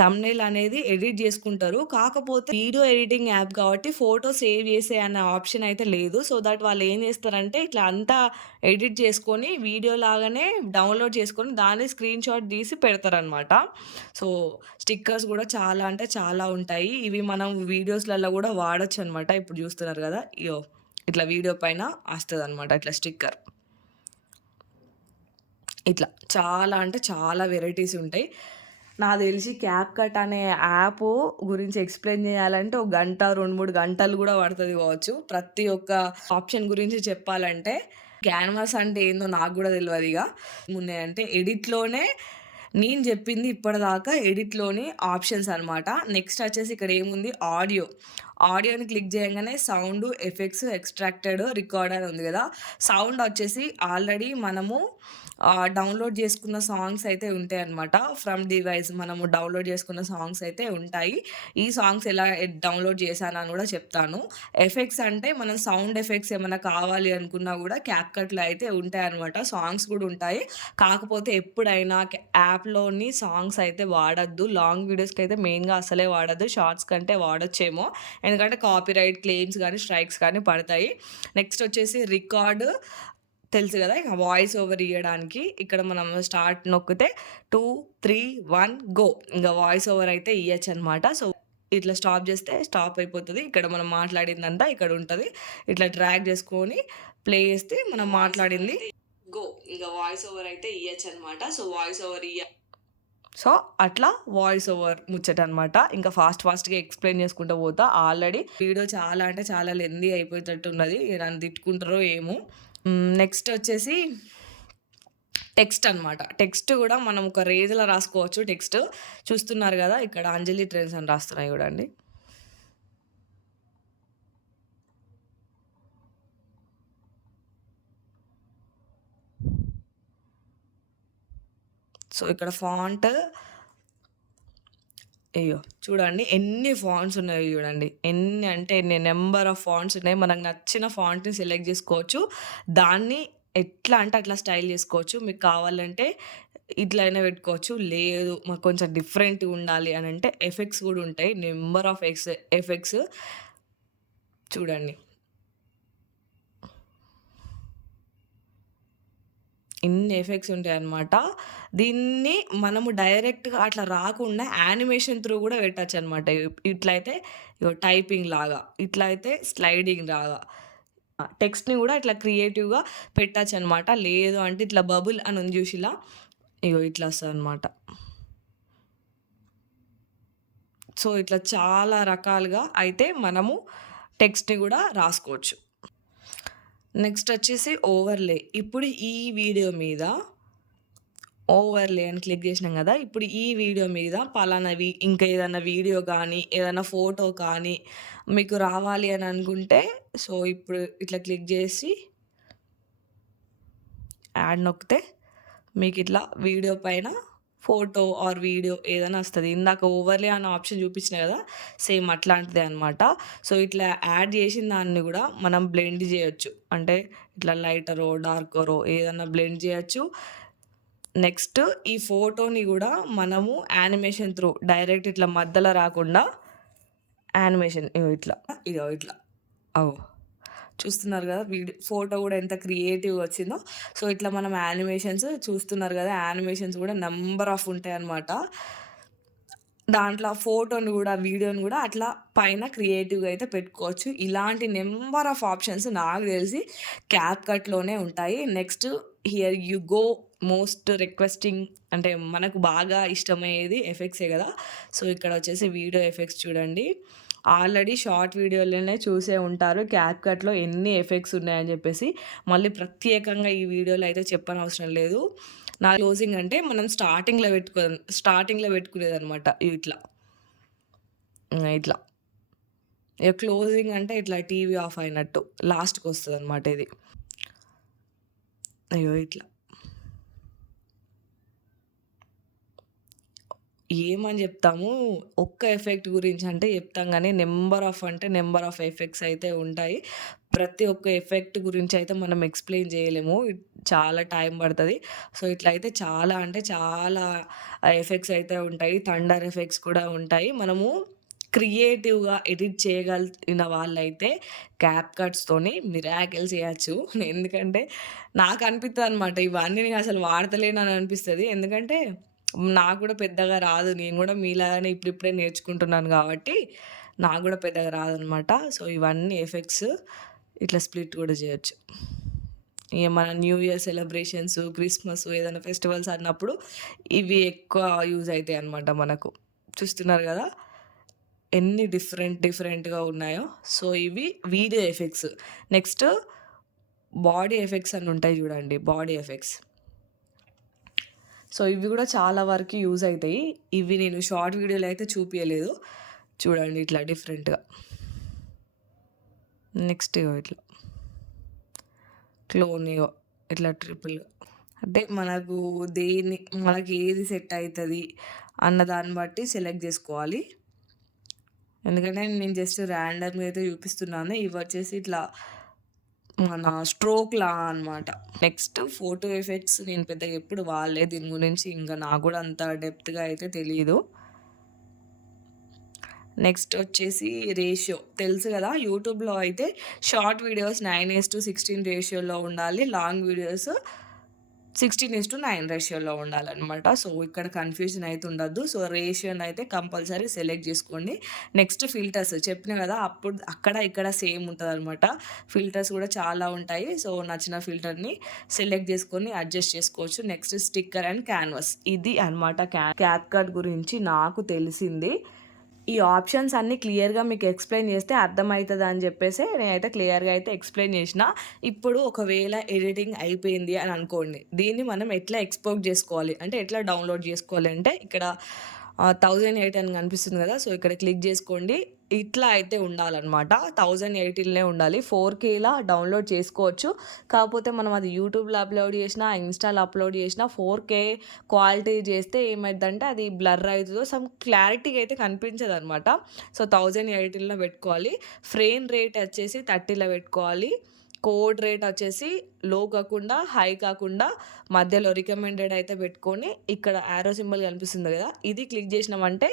థంబ్‌నెయిల్ అనేది ఎడిట్ జేసుకుంటారు. కాకపోతే వీడియో ఎడిటింగ్ యాప్ కాబట్టి ఫోటో సేవ్ చేసే అనే ఆప్షన్ అయితే లేదు. సో దట్ వాళ్ళు ఏం జేస్తారంటే ఇట్లా అంతా ఎడిట్ చేసుకొని వీడియో లాగానే డౌన్‌లోడ్ చేసుకొని దాన్ని స్క్రీన్‌షాట్ తీసి పెడతారనమాట. సో, స్టిక్కర్స్ గూడా చాలా అంటే చాలా ఉంటాయి. ఇవి మనం వీడియోస్‌లలో గూడా వాడొచ్చనమాట. ఇప్పుడు జూస్తున్నారు గదా! ఇగో ఇట్లా వీడియో పైన వస్తదనమాట ఇట్లా స్టిక్కర్. ఇట్లా చాలా అంటే చాలా వెరైటీస్ ఉంటాయి. నాకు తెలిసి క్యాప్‌కట్ అనే యాపు గురించి ఎక్స్‌ప్లెయిన్ చేయాలంటే ఒక గంట, 2, 3 గంటలు గూడా పడతది కావచ్చు. ప్రతి ఒక్క ఆప్షన్ గురించి చెప్పాలంటే. క్యాన్వాస్ అంటే ఏందో నాకు గూడా తెలవదిగ. ఏమున్నాయంటే ఎడిట్‌లోనే నేను జెప్పింది ఇప్పటిదాకా ఎడిట్‌లోని ఆప్షన్స్ అనమాట. నెక్స్ట్ వచ్చేసి ఇక్కడ ఏముంది ఆడియో. ఆడియోని క్లిక్ చేయంగానే సౌండు, ఎఫెక్ట్స్, ఎక్స్‌ట్రాక్టెడ్, రికార్డ్ అని ఉంది గదా! సౌండ్ వచ్చేసి ఆల్రెడీ మనము డౌన్‌లోడ్ చేసుకున్న సాంగ్స్ అయితే ఉంటాయన్నమాట. ఫ్రమ్ డివైస్ మనము డౌన్‌లోడ్ చేసుకున్న సాంగ్స్ అయితే ఉంటాయి. ఈ సాంగ్స్ ఎలా డౌన్‌లోడ్ చేశానని కూడా చెప్తాను. ఎఫెక్ట్స్ అంటే మనం సౌండ్ ఎఫెక్ట్స్ ఏమన్నా కావాలి అనుకున్నా కూడా క్యాప్‌కట్‌లో అయితే ఉంటాయన్నమాట. సాంగ్స్ కూడా ఉంటాయి. కాకపోతే ఎప్పుడైనా యాప్‌లోని సాంగ్స్ అయితే వాడొద్దు. లాంగ్ వీడియోస్‌కైతే మెయిన్‌గా అసలే వాడొద్దు. షార్ట్స్ కంటే వాడొచ్చేమో. ఎందుకంటే కాపీరైట్ క్లెయిమ్స్ గానీ, స్ట్రైక్స్ కానీ పడతాయి. నెక్స్ట్ వచ్చేసి రికార్డ్ తెలుసు గదా! ఇక వాయిస్ ఓవర్ ఇయ్యడానికి ఇక్కడ మనం స్టార్ట్ నొక్కితే 2, 3, 1 గో. ఇంగ వాయిస్ ఓవర్ అయితే ఇయ్యొచ్చనమాట. సో, ఇట్లా స్టాప్ జేస్తే స్టాప్ అయిపోతది. ఇక్కడ మనం మాట్లాడిందంతా ఇక్కడుంటది. ఇట్లా డ్రాగ్ జేసుకొని ప్లే జేస్తే మనం మాట్లాడింది గో. ఇంగ వాయిస్ ఓవర్ అయితే ఇయ్యొచ్చనమాట. సో, వాయిస్ ఓవర్ సో, అట్లా వాయిస్ ఓవర్ ముచ్చటనమాట. ఇంకా ఫాస్ట్‌గా ఎక్స్‌ప్లెయిన్ చేసుకుంటూ పోతా. ఆల్రెడీ వీడియో చాలా అంటే చాలా లెంథీ అయిపోయేటట్టున్నది. నన్ను తిట్టుకుంటారో ఏమో! నెక్స్ట్ వచ్చేసి టెక్స్ట్ అనమాట. టెక్స్ట్ గూడా మనం ఒక రేంజ్‌లో రాసుకోవచ్చు టెక్స్ట్. చూస్తున్నారు గదా! ఇక్కడ అంజలి ట్రెండ్స్ అని రాస్తున్నాయి చూడండి. సో, ఇక్కడ ఫాంట్ అయ్యో! చూడండి ఎన్ని ఫాంట్స్ ఉన్నాయో చూడండి. ఎన్ని అంటే ఎన్ని నంబర్ ఆఫ్ ఫాంట్స్ ఉన్నాయి. మనకు నచ్చిన ఫాంట్‌ని సెలెక్ట్ జేసుకోవచ్చు. దాన్ని ఎట్లా అంటే అట్లా స్టైల్ జేసుకోవచ్చు. మీకు కావాలంటే ఇట్లైనా పెట్టుకోవచ్చు. లేదు మాకు కొంచెం డిఫరెంట్‌గా ఉండాలి అనంటే ఎఫెక్ట్స్ గూడా ఉంటాయి. నంబర్ ఆఫ్ ఎఫెక్ట్స్ చూడండి. ఇన్ని ఎఫెక్ట్స్ ఉంటాయన్నమాట. దీన్ని మనము డైరెక్ట్‌గా అట్లా రాకుండా యానిమేషన్ త్రూ గూడా పెట్టొచ్చనమాట. ఇట్లయితే ఇగో టైపింగ్ లాగా, ఇట్లా అయితే స్లైడింగ్ లాగా. టెక్స్ట్‌ని గూడా ఇట్లా క్రియేటివ్‌గా పెట్టొచ్చనమాట. లేదు అంటే ఇట్లా బబుల్ అని ఉంది జూషిల్లా? ఇగో ఇట్లా వస్తదనమాట. సో, ఇట్లా చాలా రకాలుగా అయితే మనము టెక్స్ట్‌ని గూడా రాసుకోవచ్చు. నెక్స్ట్ వచ్చేసి ఓవర్‌లే. ఇప్పుడు ఈ వీడియో మీద ఓవర్‌లే అని క్లిక్ జేసినాం గదా! ఇప్పుడు ఈ వీడియో మీద పలానావి ఇంకా ఏదన్నా వీడియో గానీ, ఏదన్నా ఫోటో కానీ మీకు రావాలి అని అనుకుంటే సో, ఇప్పుడు ఇట్లా క్లిక్ జేసి యాడ్ నొక్కితే మీకిట్లా వీడియో పైన ఫోటో ఆర్ వీడియో ఏదైనా వస్తది. ఇందాక ఓవర్‌లే అన్న ఆప్షన్ చూపించిన గదా! సేమ్ అట్లాంటిదే అనమాట. సో, ఇట్లా యాడ్ చేసిన దాన్ని గూడా మనం బ్లెండ్ జేయొచ్చు. అంటే ఇట్లా లైటరో, డార్కరో ఏదన్నా బ్లెండ్ జేయొచ్చు. నెక్స్ట్ ఈ ఫోటోని గూడా మనము యానిమేషన్ త్రూ డైరెక్ట్ ఇట్లా మధ్యలో రాకుండా యానిమేషన్ ఇట్లా. అగో! చూస్తున్నారు గదా! ఫోటో గూడా ఎంత క్రియేటివ్‌గా వచ్చిందో. సో, ఇట్లా మనం యానిమేషన్స్ చూస్తున్నారు గదా! యానిమేషన్స్ గూడా నంబర్ ఆఫ్ ఉంటాయన్నమాట. దాంట్లో ఆ ఫోటోని గూడా, వీడియోని గూడా అట్లా పైన క్రియేటివ్‌గా అయితే పెట్టుకోవచ్చు. ఇలాంటి నంబర్ ఆఫ్ ఆప్షన్స్ నాకు తెలిసి క్యాప్‌కట్‌లోనే ఉంటాయి. Next here you go most requesting అంటే మనకు బాగా ఇష్టమయ్యేది ఎఫెక్ట్సే గదా! సో, ఇక్కడ వచ్చేసి వీడియో ఎఫెక్ట్స్ చూడండి. ఆల్రెడీ షార్ట్ వీడియోలోనే చూసే ఉంటారు. క్యాప్‌కట్‌లో ఎన్ని ఎఫెక్ట్స్ ఉన్నాయని జెప్పేసి. మళ్ళీ ప్రత్యేకంగా ఈ వీడియోలో అయితే చెప్పనవసరం లేదు. నా క్లోజింగ్ అంటే మనం స్టార్టింగ్‌లో పెట్టుకునేదనమాట ఇట్లా. ఇట్లా. ఇగ క్లోజింగ్ అంటే ఇట్లా టీవీ ఆఫ్ అయినట్టు లాస్ట్‌కొస్తదనమాట ఇది. అయ్యో! ఇట్లా. ఏమని జెప్తాము. ఒక్క ఎఫెక్ట్ గురించి అంటే జెప్తాం గానీ, నంబర్ ఆఫ్ ఎఫెక్ట్స్ అయితే ఉంటాయి. ప్రతి ఒక్క ఎఫెక్ట్ గురించయితే మనం ఎక్స్‌ప్లెయిన్ జేయలేము. చాలా టైం పడతది. సో, ఇట్లా అయితే చాలా అంటే చాలా ఎఫెక్ట్స్ అయితే ఉంటాయి. థండర్ ఎఫెక్ట్స్ కూడా ఉంటాయి. మనము క్రియేటివ్‌గా ఎడిట్ చేయగలిగిన వాళ్ళైతే క్యాప్‌కట్స్‌తోని మిరాకిల్స్ చేయొచ్చు. ఎందుకంటే నాకనిపిత్తదనమాట. ఇవన్నీ నేనసలు వాడతలేనని అనిపిస్తది. ఎందుకంటే నాకు గూడా పెద్దగా రాదు. నేను గూడా మీలాగానే ఇప్పుడిప్పుడే నేర్చుకుంటున్నాను గాబట్టి, నాకు గూడా పెద్దగా రాదనమాట. సో, ఇవన్నీ ఎఫెక్ట్స్ ఇట్లా స్ప్లిట్ గూడా జేయొచ్చు. ఇగ మన న్యూ ఇయర్ సెలబ్రేషన్స్, క్రిస్మస్ ఏదైనా ఫెస్టివల్స్ అన్నప్పుడు ఇవి ఎక్కువ యూజ్ అయితాయన్నమాట మనకు. చూస్తున్నారు గదా! ఎన్ని డిఫరెంట్‌గా ఉన్నాయో. సో, ఇవి video effects. Next body effects అని ఉంటాయి జూడండి. Body effects. సో, ఇవి గూడా చాలా వరకి యూజ్ అయితాయి. ఇవి నేను షార్ట్ వీడియోలో అయితే చూపియలేదు. చూడండి ఇట్లా డిఫరెంట్‌గా. నెక్స్ట్ ఇగో ఇట్లా. క్లోన్ ఇగో ఇట్లా ట్రిపుల్‌గా. అంటే మనకి ఏది సెట్ అయితది అన్న దాన్ని బట్టి సెలెక్ట్ జేసుకోవాలి. ఎందుకంటే నేను జస్ట్ ర్యాండమ్‌గా అయితే చూపిస్తున్నాను. ఇవొచ్చేసి ఇట్లా మన స్ట్రోక్‌లా అనమాట. నెక్స్ట్ ఫోటో ఎఫెక్ట్స్ నేను పెద్దగా ఎప్పుడు వాడలేదు దీని గురించి. ఇంకా నాకు గూడా అంత డెప్త్‌గా అయితే తెలీదు. నెక్స్ట్ వచ్చేసి రేషియో తెలుసు గదా! యూట్యూబ్‌లో అయితే షార్ట్ వీడియోస్ 9:16 రేషియోలో ఉండాలి. లాంగ్ వీడియోస్ 16:9 రేషియోలో ఉండాలనమాట. సో, ఇక్కడ కన్‌ఫ్యూజన్ అయితే ఉండొద్దు. సో, రేషియోనైతే కంపల్సరీ సెలెక్ట్ జేసుకోండి. నెక్స్ట్ ఫిల్టర్స్ చెప్పినా గదా! ఇక్కడ సేమ్ ఉంటదనమాట. ఫిల్టర్స్ గూడా చాలా ఉంటాయి. సో, నచ్చిన ఫిల్టర్‌ని సెలెక్ట్ జేసుకొని అడ్జస్ట్ చేసుకోవచ్చు. నెక్స్ట్ స్టిక్కర్ అండ్ క్యాన్వాస్ ఇది అనమాట క్యాప్‌కట్ గురించి నాకు తెలిసింది. ఈ ఆప్షన్స్ అన్నీ క్లియర్‌గా మీకు ఎక్స్‌ప్లెయిన్ చేస్తే అర్థమైతదని చెప్పేసి నేనైతే క్లియర్‌గా అయితే ఎక్స్‌ప్లెయిన్ చేసిన. ఇప్పుడు ఒకవేళ ఎడిటింగ్ అయిపోయింది అని అనుకోండి. దీన్ని మనం ఎట్లా ఎక్స్‌పోర్ట్ చేసుకోవాలి అంటే ఎట్లా డౌన్‌లోడ్ చేసుకోవాలి అంటే ఇక్కడ 1080 అని కనిపిస్తుంది కదా! సో, ఇక్కడ క్లిక్ చేసుకోండి. ఇట్లా అయితే ఉండాలనమాట. 1080లోనే ఉండాలి. 4Kలా డౌన్‌లోడ్ చేసుకోవచ్చు. కాకపోతే మనం అది యూట్యూబ్‌లో అప్‌లోడ్ చేసినా, ఇన్‌స్టాలో అప్‌లోడ్ చేసినా 4K క్వాలిటీ చేస్తే ఏమైద్దంటే అది బ్లర్ అయితదో క్లారిటీగా అయితే కనిపించదనమాట. సో, 1080లో పెట్టుకోవాలి. ఫ్రేమ్ రేట్ వచ్చేసి 30లో పెట్టుకోవాలి. కోడ్ రేట్ వచ్చేసి లో కాకుండా, హై కాకుండా మధ్యలో రికమెండెడ్ అయితే పెట్టుకొని ఇక్కడ యారో సింబల్ కనిపిస్తుంది కదా! ఇది క్లిక్ చేసినామంటే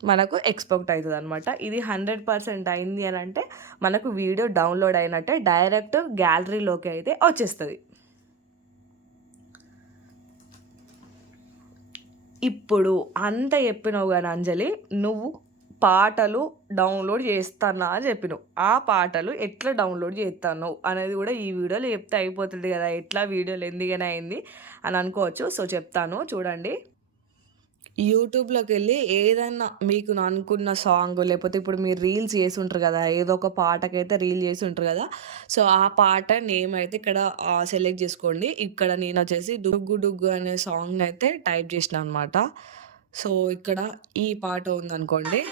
మనకు ఎక్స్‌పోర్ట్ అయితదనమాట. ఇది 100% అయింది అనంటే మనకు వీడియో డౌన్‌లోడ్ అయినట్టే. డైరెక్ట్ గ్యాలరీలోకి అయితే వచ్చేస్తది. ఇప్పుడు అంత చెప్పినావు గాని అంజలి, నువ్వు పాటలు డౌన్‌లోడ్ చేస్తన్నా అని చెప్పినావు. ఆ పాటలు ఎట్లా డౌన్‌లోడ్ చేత్తన్నావు అనేది కూడా ఈ వీడియోలో చెప్తే అయిపోతది కదా! ఎట్లా వీడియో లెంతీగానే అయింది అని అనుకోవచ్చు. సో, చెప్తాను చూడండి. యూట్యూబ్‌లోకెళ్ళి ఏదన్నా మీకు అనుకున్న సాంగ్ లేకపోతే ఇప్పుడు మీరు రీల్స్ చేసుంటారు కదా! ఏదో ఒక పాటకైతే రీల్ చేసుంటారు కదా! సో, ఆ పాట నేమ్ అయితే ఇక్కడ సెలెక్ట్ చేసుకోండి. ఇక్కడ నేనొచ్చేసి 'డుగ్గు డుగ్గు' అనే సాంగ్‌నైతే టైప్ చేసినా అనమాట. సో, ఇక్కడ ఈ పాట ఉందనుకోండి.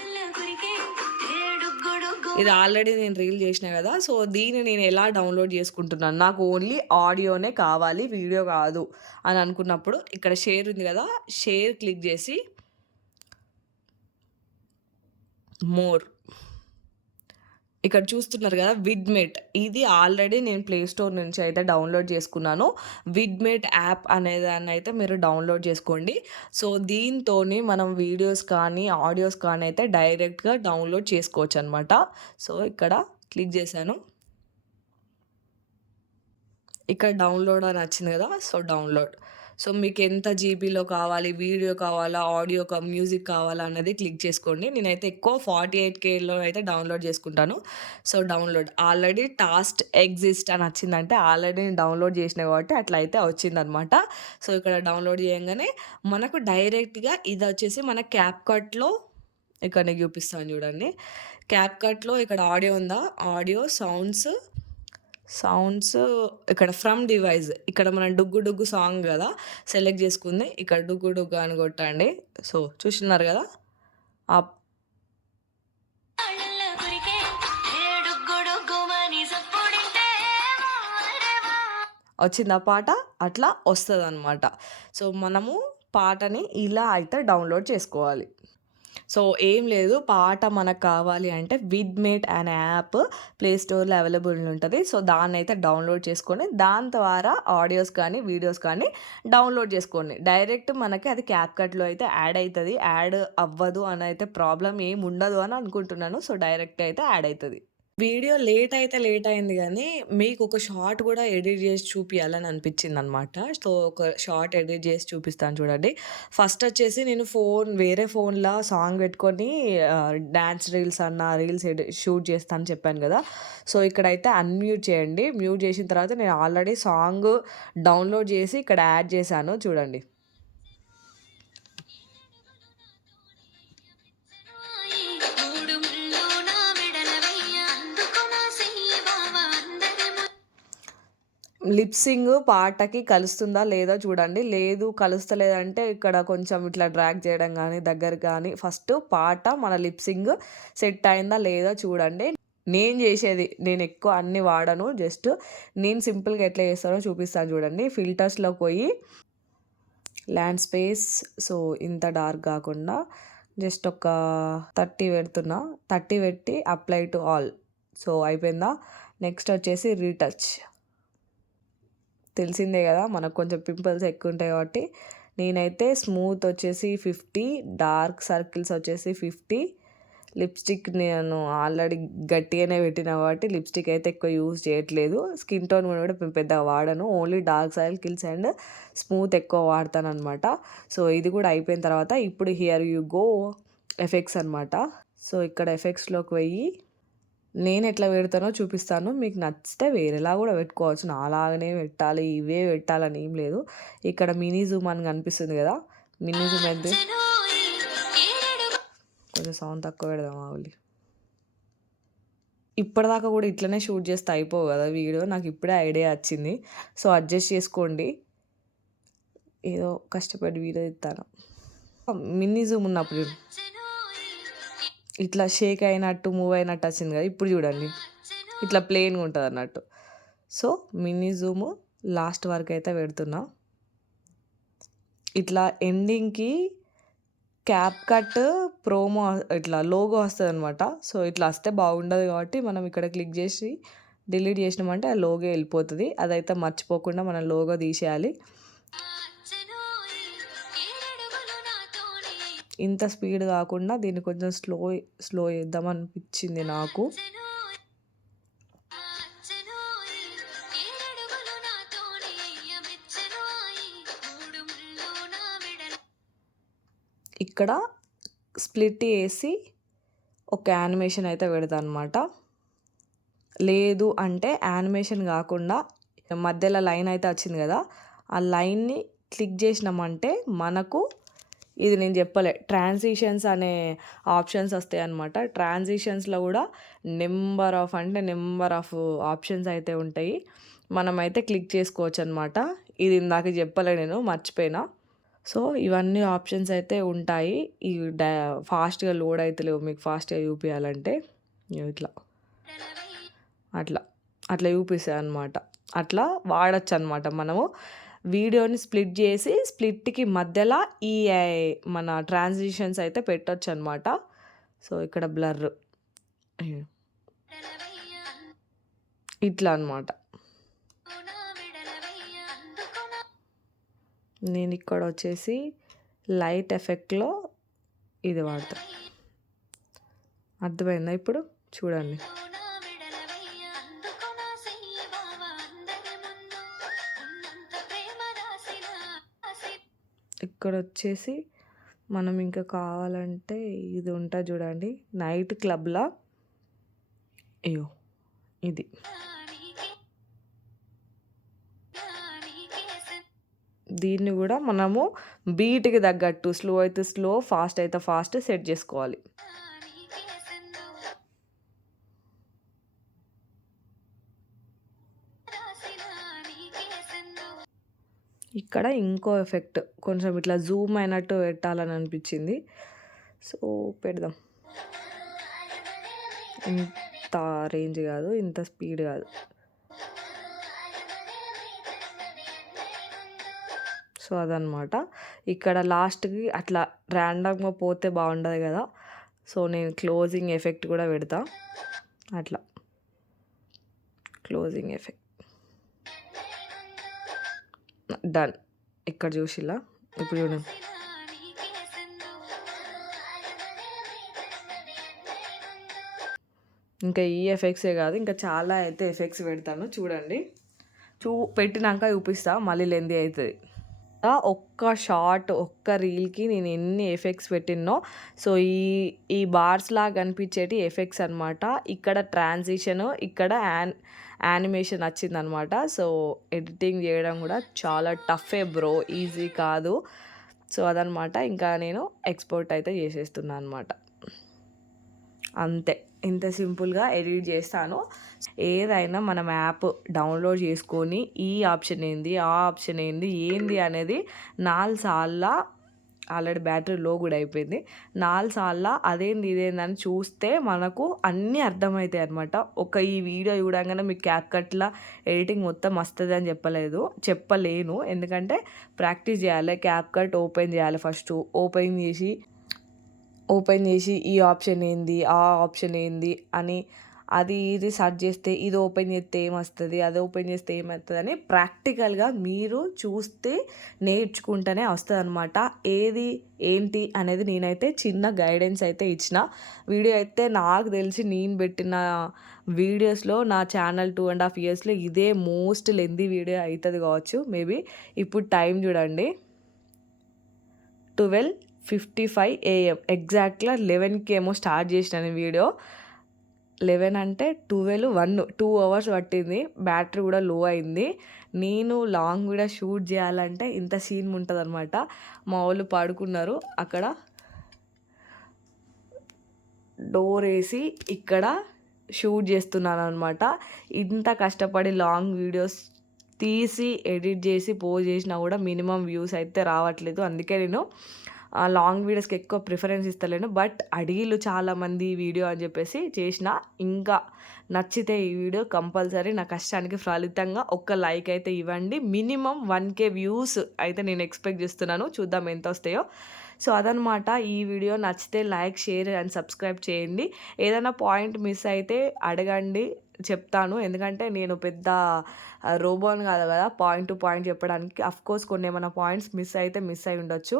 ఇది ఆల్రెడీ నేను రీల్ చేసినా కదా! సో, దీన్ని నేను ఎలా డౌన్‌లోడ్ చేసుకుంటున్నాను. నాకు ఓన్లీ ఆడియోనే కావాలి వీడియో కాదు అని అనుకున్నప్పుడు ఇక్కడ షేర్ ఉంది కదా! షేర్ క్లిక్ చేసి మోర్ ఇక్కడ చూస్తున్నారు కదా! విడ్‌మెట్ ఇది ఆల్రెడీ నేను ప్లే స్టోర్ నుంచి అయితే డౌన్‌లోడ్ చేసుకున్నాను. విడ్‌మెట్ యాప్ అనేదాన్నయితే మీరు డౌన్‌లోడ్ చేసుకోండి. సో, దీంతోని మనం వీడియోస్ కానీ, ఆడియోస్ కానీ అయితే డైరెక్ట్‌గా డౌన్‌లోడ్ చేసుకోవచ్చనమాట. సో, ఇక్కడ క్లిక్ చేశాను. ఇక్కడ డౌన్‌లోడ్ అని వచ్చింది కదా! So, download. సో, మీకెంత జీబీలో కావాలి, వీడియో కావాలా, ఆడియో మ్యూజిక్ కావాలా అన్నది క్లిక్ చేసుకోండి. నేనైతే ఎక్కువ 48Kలో అయితే డౌన్‌లోడ్ చేసుకుంటాను. So, download already task exist అని వచ్చిందంటే ఆల్రెడీ నేను డౌన్‌లోడ్ చేసినా కాబట్టి అట్లా అయితే వచ్చిందనమాట. సో, ఇక్కడ డౌన్‌లోడ్ చేయంగానే మనకు డైరెక్ట్‌గా ఇదొచ్చేసి మన క్యాప్‌కట్‌లో ఇక్కడ నీకు చూపిస్తాను చూడండి. క్యాప్‌కట్‌లో ఇక్కడ ఆడియో ఉందా? ఆడియో, సౌండ్స్ ఇక్కడ ఫ్రమ్ డివైస్ ఇక్కడ మనం 'డుగ్గు డుగ్గు' సాంగ్ గదా! సెలెక్ట్ చేసుకుంది. ఇక్కడ 'డుగ్గు డుగ్గు' అని కొట్టండి. సో, చూస్తున్నారు గదా! ఆప్ వచ్చిందా పాట? అట్లా వస్తదనమాట. సో, మనము పాటని ఇలా అయితే డౌన్‌లోడ్ చేసుకోవాలి. సో, ఏం లేదు. పాట మనకు కావాలి అంటే విడ్‌మేట్ అనే యాప్ ప్లే స్టోర్‌లో అవైలబుల్ ఉంటది. సో, దాన్నైతే డౌన్‌లోడ్ చేసుకొని దాని ద్వారా ఆడియోస్ కానీ, వీడియోస్ కానీ డౌన్‌లోడ్ చేసుకోండి. డైరెక్ట్ మనకి అది క్యాప్‌కట్‌లో అయితే యాడ్ అయితది. యాడ్ అవ్వదు అనైతే ప్రాబ్లమ్ ఏమి ఉండదు అని అనుకుంటున్నాను. సో, డైరెక్ట్ అయితే యాడ్ అయితది. వీడియో లేట్ అయితే లేట్ అయింది గానీ, మీకొక షార్ట్ గూడా ఎడిట్ జేసి చూపియాలని అనిపిచ్చిందనమాట. సో, ఒక షార్ట్ ఎడిట్ జేసి చూపిస్తాను చూడండి. ఫస్టొచ్చేసి నేను వేరే ఫోన్‌లా సాంగ్ పెట్టుకొని డాన్స్ రీల్స్ రీల్స్ షూట్ చేస్తా అని చెప్పాను గదా! సో, ఇక్కడైతే అన్‌మ్యూట్ చేయండి. మ్యూట్ చేసిన తర్వాత నేను ఆల్రెడీ సాంగ్ డౌన్‌లోడ్ చేసి ఇక్కడ యాడ్ చేశాను చూడండి. లిప్సింగ్ పాటకి కలుస్తుందా లేదో చూడండి. లేదు కలుస్తలేదంటే ఇక్కడ కొంచెం ఇట్లా డ్రాగ్ చేయడం గానీ, దగ్గరకి గానీ ఫస్ట్ పాట మన లిప్సింగ్ సెట్ అయిందా లేదో చూడండి. నేను చేసేది. నేను ఎక్కువ అన్నీ వాడను. జస్ట్ నేను సింపుల్‌గా ఎట్లా చేస్తానో చూపిస్తాను చూడండి. ఫిల్టర్స్‌లోకి పోయి ల్యాండ్ స్పేస్, సో ఇంత డార్క్ కాకుండా జస్ట్ ఒక 30 పెడుతున్నా. 30 పెట్టి అప్లై టు ఆల్. సో అయిపోయిందా. నెక్స్ట్ వచ్చేసి రీటచ్. తెలిసిందే కదా, మనకు కొంచెం పింపుల్స్ ఎక్కువ ఉంటాయి కాబట్టి నేనైతే స్మూత్ వచ్చేసి 50, డార్క్ సర్కిల్స్ వచ్చేసి 50. లిప్స్టిక్ నేను ఆల్రెడీ గట్టిగానే పెట్టిన కాబట్టి లిప్స్టిక్ అయితే ఎక్కువ యూజ్ చేయట్లేదు. స్కిన్ టోన్ కూడా పెద్దగా వాడను. Only dark circles and smooth ఎక్కువ వాడతాను అనమాట. సో ఇది కూడా అయిపోయిన తర్వాత ఇప్పుడు హియర్ యూ గో ఎఫెక్ట్స్ అనమాట. సో ఇక్కడ ఎఫెక్ట్స్లోకి పోయి నేను ఎట్లా పెడతానో చూపిస్తాను. మీకు నచ్చితే వేరేలా కూడా పెట్టుకోవచ్చు. నాలాగనే పెట్టాలి, ఇవే పెట్టాలని ఏం లేదు. ఇక్కడ మినీ జూమ్ అని కనిపిస్తుంది కదా, మినీ జూమ్ అయితే కొంచెం సౌండ్ తక్కువ పెడదాం ఆవులి. ఇప్పటిదాకా కూడా ఇట్లనే షూట్ చేస్తే అయిపోవు కదా వీడియో. నాకు ఇప్పుడే ఐడియా వచ్చింది. సో అడ్జస్ట్ చేసుకోండి. ఏదో కష్టపడి వీడియో ఇస్తాను. మినీ జూమ్ ఉన్నప్పుడు ఇట్లా షేక్ అయినట్టు మూవ్ అయినట్టు వచ్చింది కదా, ఇప్పుడు చూడండి ఇట్లా ప్లెయిన్గా ఉంటుంది అన్నట్టు. సో మినీ జూమ్ లాస్ట్ వరకు అయితే పెడుతున్నా. ఇట్లా ఎండింగ్కి క్యాప్ కట్ ప్రోమో ఇట్లా లోగో వస్తుంది అనమాట. సో ఇట్లా వస్తే బాగుండదు కాబట్టి మనం ఇక్కడ క్లిక్ చేసి డిలీట్ చేసినామంటే ఆ లోగో వెళ్ళిపోతుంది. అదైతే మర్చిపోకుండా మనం లోగో తీసేయాలి. ఇంత స్పీడ్ కాకుండా దీన్ని కొంచెం స్లో చేద్దాం అనిపించింది నాకు. ఇక్కడ స్ప్లిట్ చేసి ఒక యానిమేషన్ అయితే పెడతాను అనమాట. లేదు అంటే యానిమేషన్ కాకుండా మధ్యలో లైన్ అయితే వచ్చింది కదా, ఆ లైన్ని క్లిక్ చేసినామంటే మనకు ఇది నేను చెప్పలే ట్రాన్సిషన్స్ అనే ఆప్షన్స్ వస్తాయి అనమాట. ట్రాన్సిషన్స్లో కూడా నెంబర్ ఆఫ్ ఆప్షన్స్ అయితే ఉంటాయి. మనమైతే క్లిక్ చేసుకోవచ్చు అనమాట. ఇది ఇందాక చెప్పలే, నేను మర్చిపోయినా. సో ఇవన్నీ ఆప్షన్స్ అయితే ఉంటాయి. ఇవి ఫాస్ట్గా లోడ్ అయితే లేవు. మీకు ఫాస్ట్గా చూపించాలంటే ఇట్లా అట్లా అట్లా చూపిస్తాయి అనమాట. అట్లా వాడచ్చు అనమాట. మనము వీడియోని స్ప్లిట్ చేసి స్ప్లిట్కి మధ్యలో ఈ మన ట్రాన్సిషన్స్ అయితే పెట్టొచ్చు అనమాట. సో ఇక్కడ బ్లర్ ఇట్లా అనమాట. నేను ఇక్కడ వచ్చేసి లైట్ ఎఫెక్ట్లో ఇది వాడతాను. అర్థమైందా ఇప్పుడు? చూడండి. ఇక్కడ వచ్చేసి మనం ఇంకా కావాలంటే ఇది ఉంటుంది చూడండి, నైట్ క్లబ్లా అయ్యో ఇది దీన్ని కూడా మనము బీట్కి తగ్గట్టు స్లో అయితే స్లో, ఫాస్ట్ అయితే ఫాస్ట్ సెట్ చేసుకోవాలి. ఇక్కడ ఇంకో ఎఫెక్ట్ కొంచెం ఇట్లా జూమ్ అయినట్టు పెట్టాలని అనిపించింది. సో పెడదాం. ఇంత రేంజ్ కాదు, ఇంత స్పీడ్ కాదు. సో అదనమాట. ఇక్కడ లాస్ట్కి అట్లా ర్యాండమ్గా పోతే బాగుండదు కదా, సో నేను క్లోజింగ్ ఎఫెక్ట్ కూడా పెడతా. అట్లా క్లోజింగ్ ఎఫెక్ట్ డన్. ఇక్కడ చూసిలా ఇప్పుడు చూడండి. ఇంకా ఈ ఎఫెక్ట్సే కాదు, ఇంకా చాలా అయితే ఎఫెక్ట్స్ పెడతాను చూడండి. పెట్టినాక చూపిస్తా, మళ్ళీ లెందీ అవుతుంది. ఒక్క షార్ట్ ఒక్క రీల్కి నేను ఎన్ని ఎఫెక్ట్స్ పెట్టినో. సో ఈ బార్స్ లాగా కనిపించేటి ఎఫెక్ట్స్ అనమాట. ఇక్కడ ట్రాన్సిషన్, ఇక్కడ యానిమేషన్ వచ్చిందనమాట. సో ఎడిటింగ్ చేయడం కూడా చాలా టఫే బ్రో, ఈజీ కాదు. సో అదనమాట. ఇంకా నేను ఎక్స్పోర్ట్ అయితే చేసేస్తున్నాను అనమాట. అంతే, ఇంత సింపుల్గా ఎడిట్ చేస్తాను. ఏదైనా మనం యాప్ డౌన్లోడ్ చేసుకొని ఈ ఆప్షన్ ఏంది, ఆ ఆప్షన్ ఏంది అనేది 4 సార్లు ఆల్రెడీ బ్యాటరీ లో కూడా అయిపోయింది. 4 సార్లు అదేంది ఇదేందని చూస్తే మనకు అన్నీ అర్థమవుతాయి అనమాట. ఈ వీడియో చూడంగానే మీకు క్యాప్‌కట్‌ల ఎడిటింగ్ మొత్తం వస్తుంది అని చెప్పలేను. ఎందుకంటే ప్రాక్టీస్ చేయాలి. క్యాప్‌కట్ ఓపెన్ చేయాలి ఫస్ట్. ఓపెన్ చేసి ఈ ఆప్షన్ ఏంది, ఆ ఆప్షన్ ఏంది అని అది ఇది సెర్చ్ చేస్తే ఇది ఓపెన్ చేస్తే ఏమొస్తుంది, అది ఓపెన్ చేస్తే ఏమవుతుంది అని ప్రాక్టికల్గా మీరు చూస్తే నేర్చుకుంటేనే వస్తుంది అనమాట. ఏది ఏంటి అనేది నేనైతే చిన్న గైడెన్స్ అయితే ఇచ్చిన. వీడియో అయితే నాకు తెలిసి నేను పెట్టిన వీడియోస్లో నా ఛానల్ 2.5 yearsలో ఇదే మోస్ట్ లెంతీ వీడియో అవుతుంది కావచ్చు మేబీ. ఇప్పుడు టైం చూడండి, 12:55 AM ఎగ్జాక్ట్గా 11కి ఏమో స్టార్ట్ చేసినాను వీడియో. 11 అంటే 2 hours పట్టింది. బ్యాటరీ కూడా లో అయింది. నేను లాంగ్ వీడియో షూట్ చేయాలంటే ఇంత సీన్ ఉంటుంది అనమాట. మా వాళ్ళు పడుకున్నారు, అక్కడ డోర్ వేసి ఇక్కడ షూట్ చేస్తున్నాను అనమాట. ఇంత కష్టపడి లాంగ్ వీడియోస్ తీసి ఎడిట్ చేసి పోస్ట్ చేసినా కూడా మినిమం వ్యూస్ అయితే రావట్లేదు. అందుకే నేను లాంగ్ వీడియోస్కి ఎక్కువ ప్రిఫరెన్స్ ఇస్తలేను. బట్ అడిగిలు చాలామంది వీడియో అని చెప్పేసి చేసిన. ఇంకా నచ్చితే ఈ వీడియో కంపల్సరీ నా కష్టానికి ఫలితంగా ఒక్క లైక్ అయితే ఇవ్వండి. మినిమం 1K వ్యూస్ అయితే నేను ఎక్స్పెక్ట్ చేస్తున్నాను. చూద్దాం ఎంత వస్తాయో. సో అదనమాట ఈ వీడియో. నచ్చితే లైక్, షేర్ అండ్ సబ్స్క్రైబ్ చేయండి. ఏదైనా పాయింట్ మిస్ అయితే అడగండి, చెప్తాను. ఎందుకంటే నేను పెద్ద రోబోని కాదు కదా పాయింట్ టు పాయింట్ చెప్పడానికి. అఫ్కోర్స్ కొన్ని ఏమైనా పాయింట్స్ మిస్ అయి ఉండొచ్చు.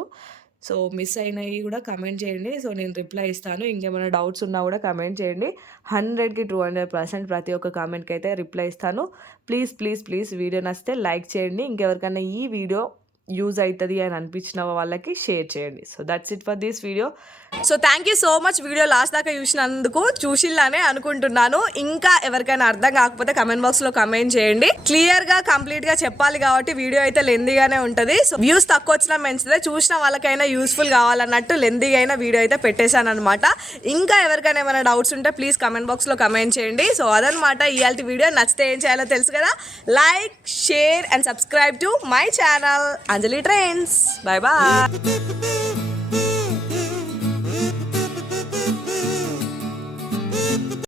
సో మిస్ అయినవి కూడా కమెంట్ చేయండి. సో నేను రిప్లై ఇస్తాను. ఇంకేమైనా డౌట్స్ ఉన్నా కూడా కమెంట్ చేయండి. 100కి 200% ప్రతి ఒక్క కామెంట్కి అయితే రిప్లై ఇస్తాను. ప్లీజ్ వీడియో నచ్చితే లైక్ చేయండి. ఇంకెవరికైనా ఈ వీడియో యూజ్ అవుతుంది అని అనిపించిన వాళ్ళకి షేర్ చేయండి. So that's it for this video. So thank you so much video last దాకా చూసిల్లానే అనుకుంటున్నాను. ఇంకా ఎవరికైనా అర్థం కాకపోతే కమెంట్ బాక్స్లో కమెంట్ చేయండి. క్లియర్గా కంప్లీట్గా చెప్పాలి కాబట్టి వీడియో అయితే లెందీగానే ఉంటుంది. సో వ్యూస్ తక్కువ వచ్చినా మంచిదే, చూసిన వాళ్ళకైనా యూస్ఫుల్ కావాలన్నట్టు లెందీగా అయినా వీడియో అయితే పెట్టేశాను అనమాట. ఇంకా ఎవరికైనా ఏమైనా డౌట్స్ ఉంటే ప్లీజ్ కమెంట్ బాక్స్లో కమెంట్ చేయండి. సో అదనమాట ఇయాల్టి వీడియో. నచ్చితే ఏం చేయాలో తెలుసు కదా, like, share and subscribe to my channel Anjali trends. Bye bye.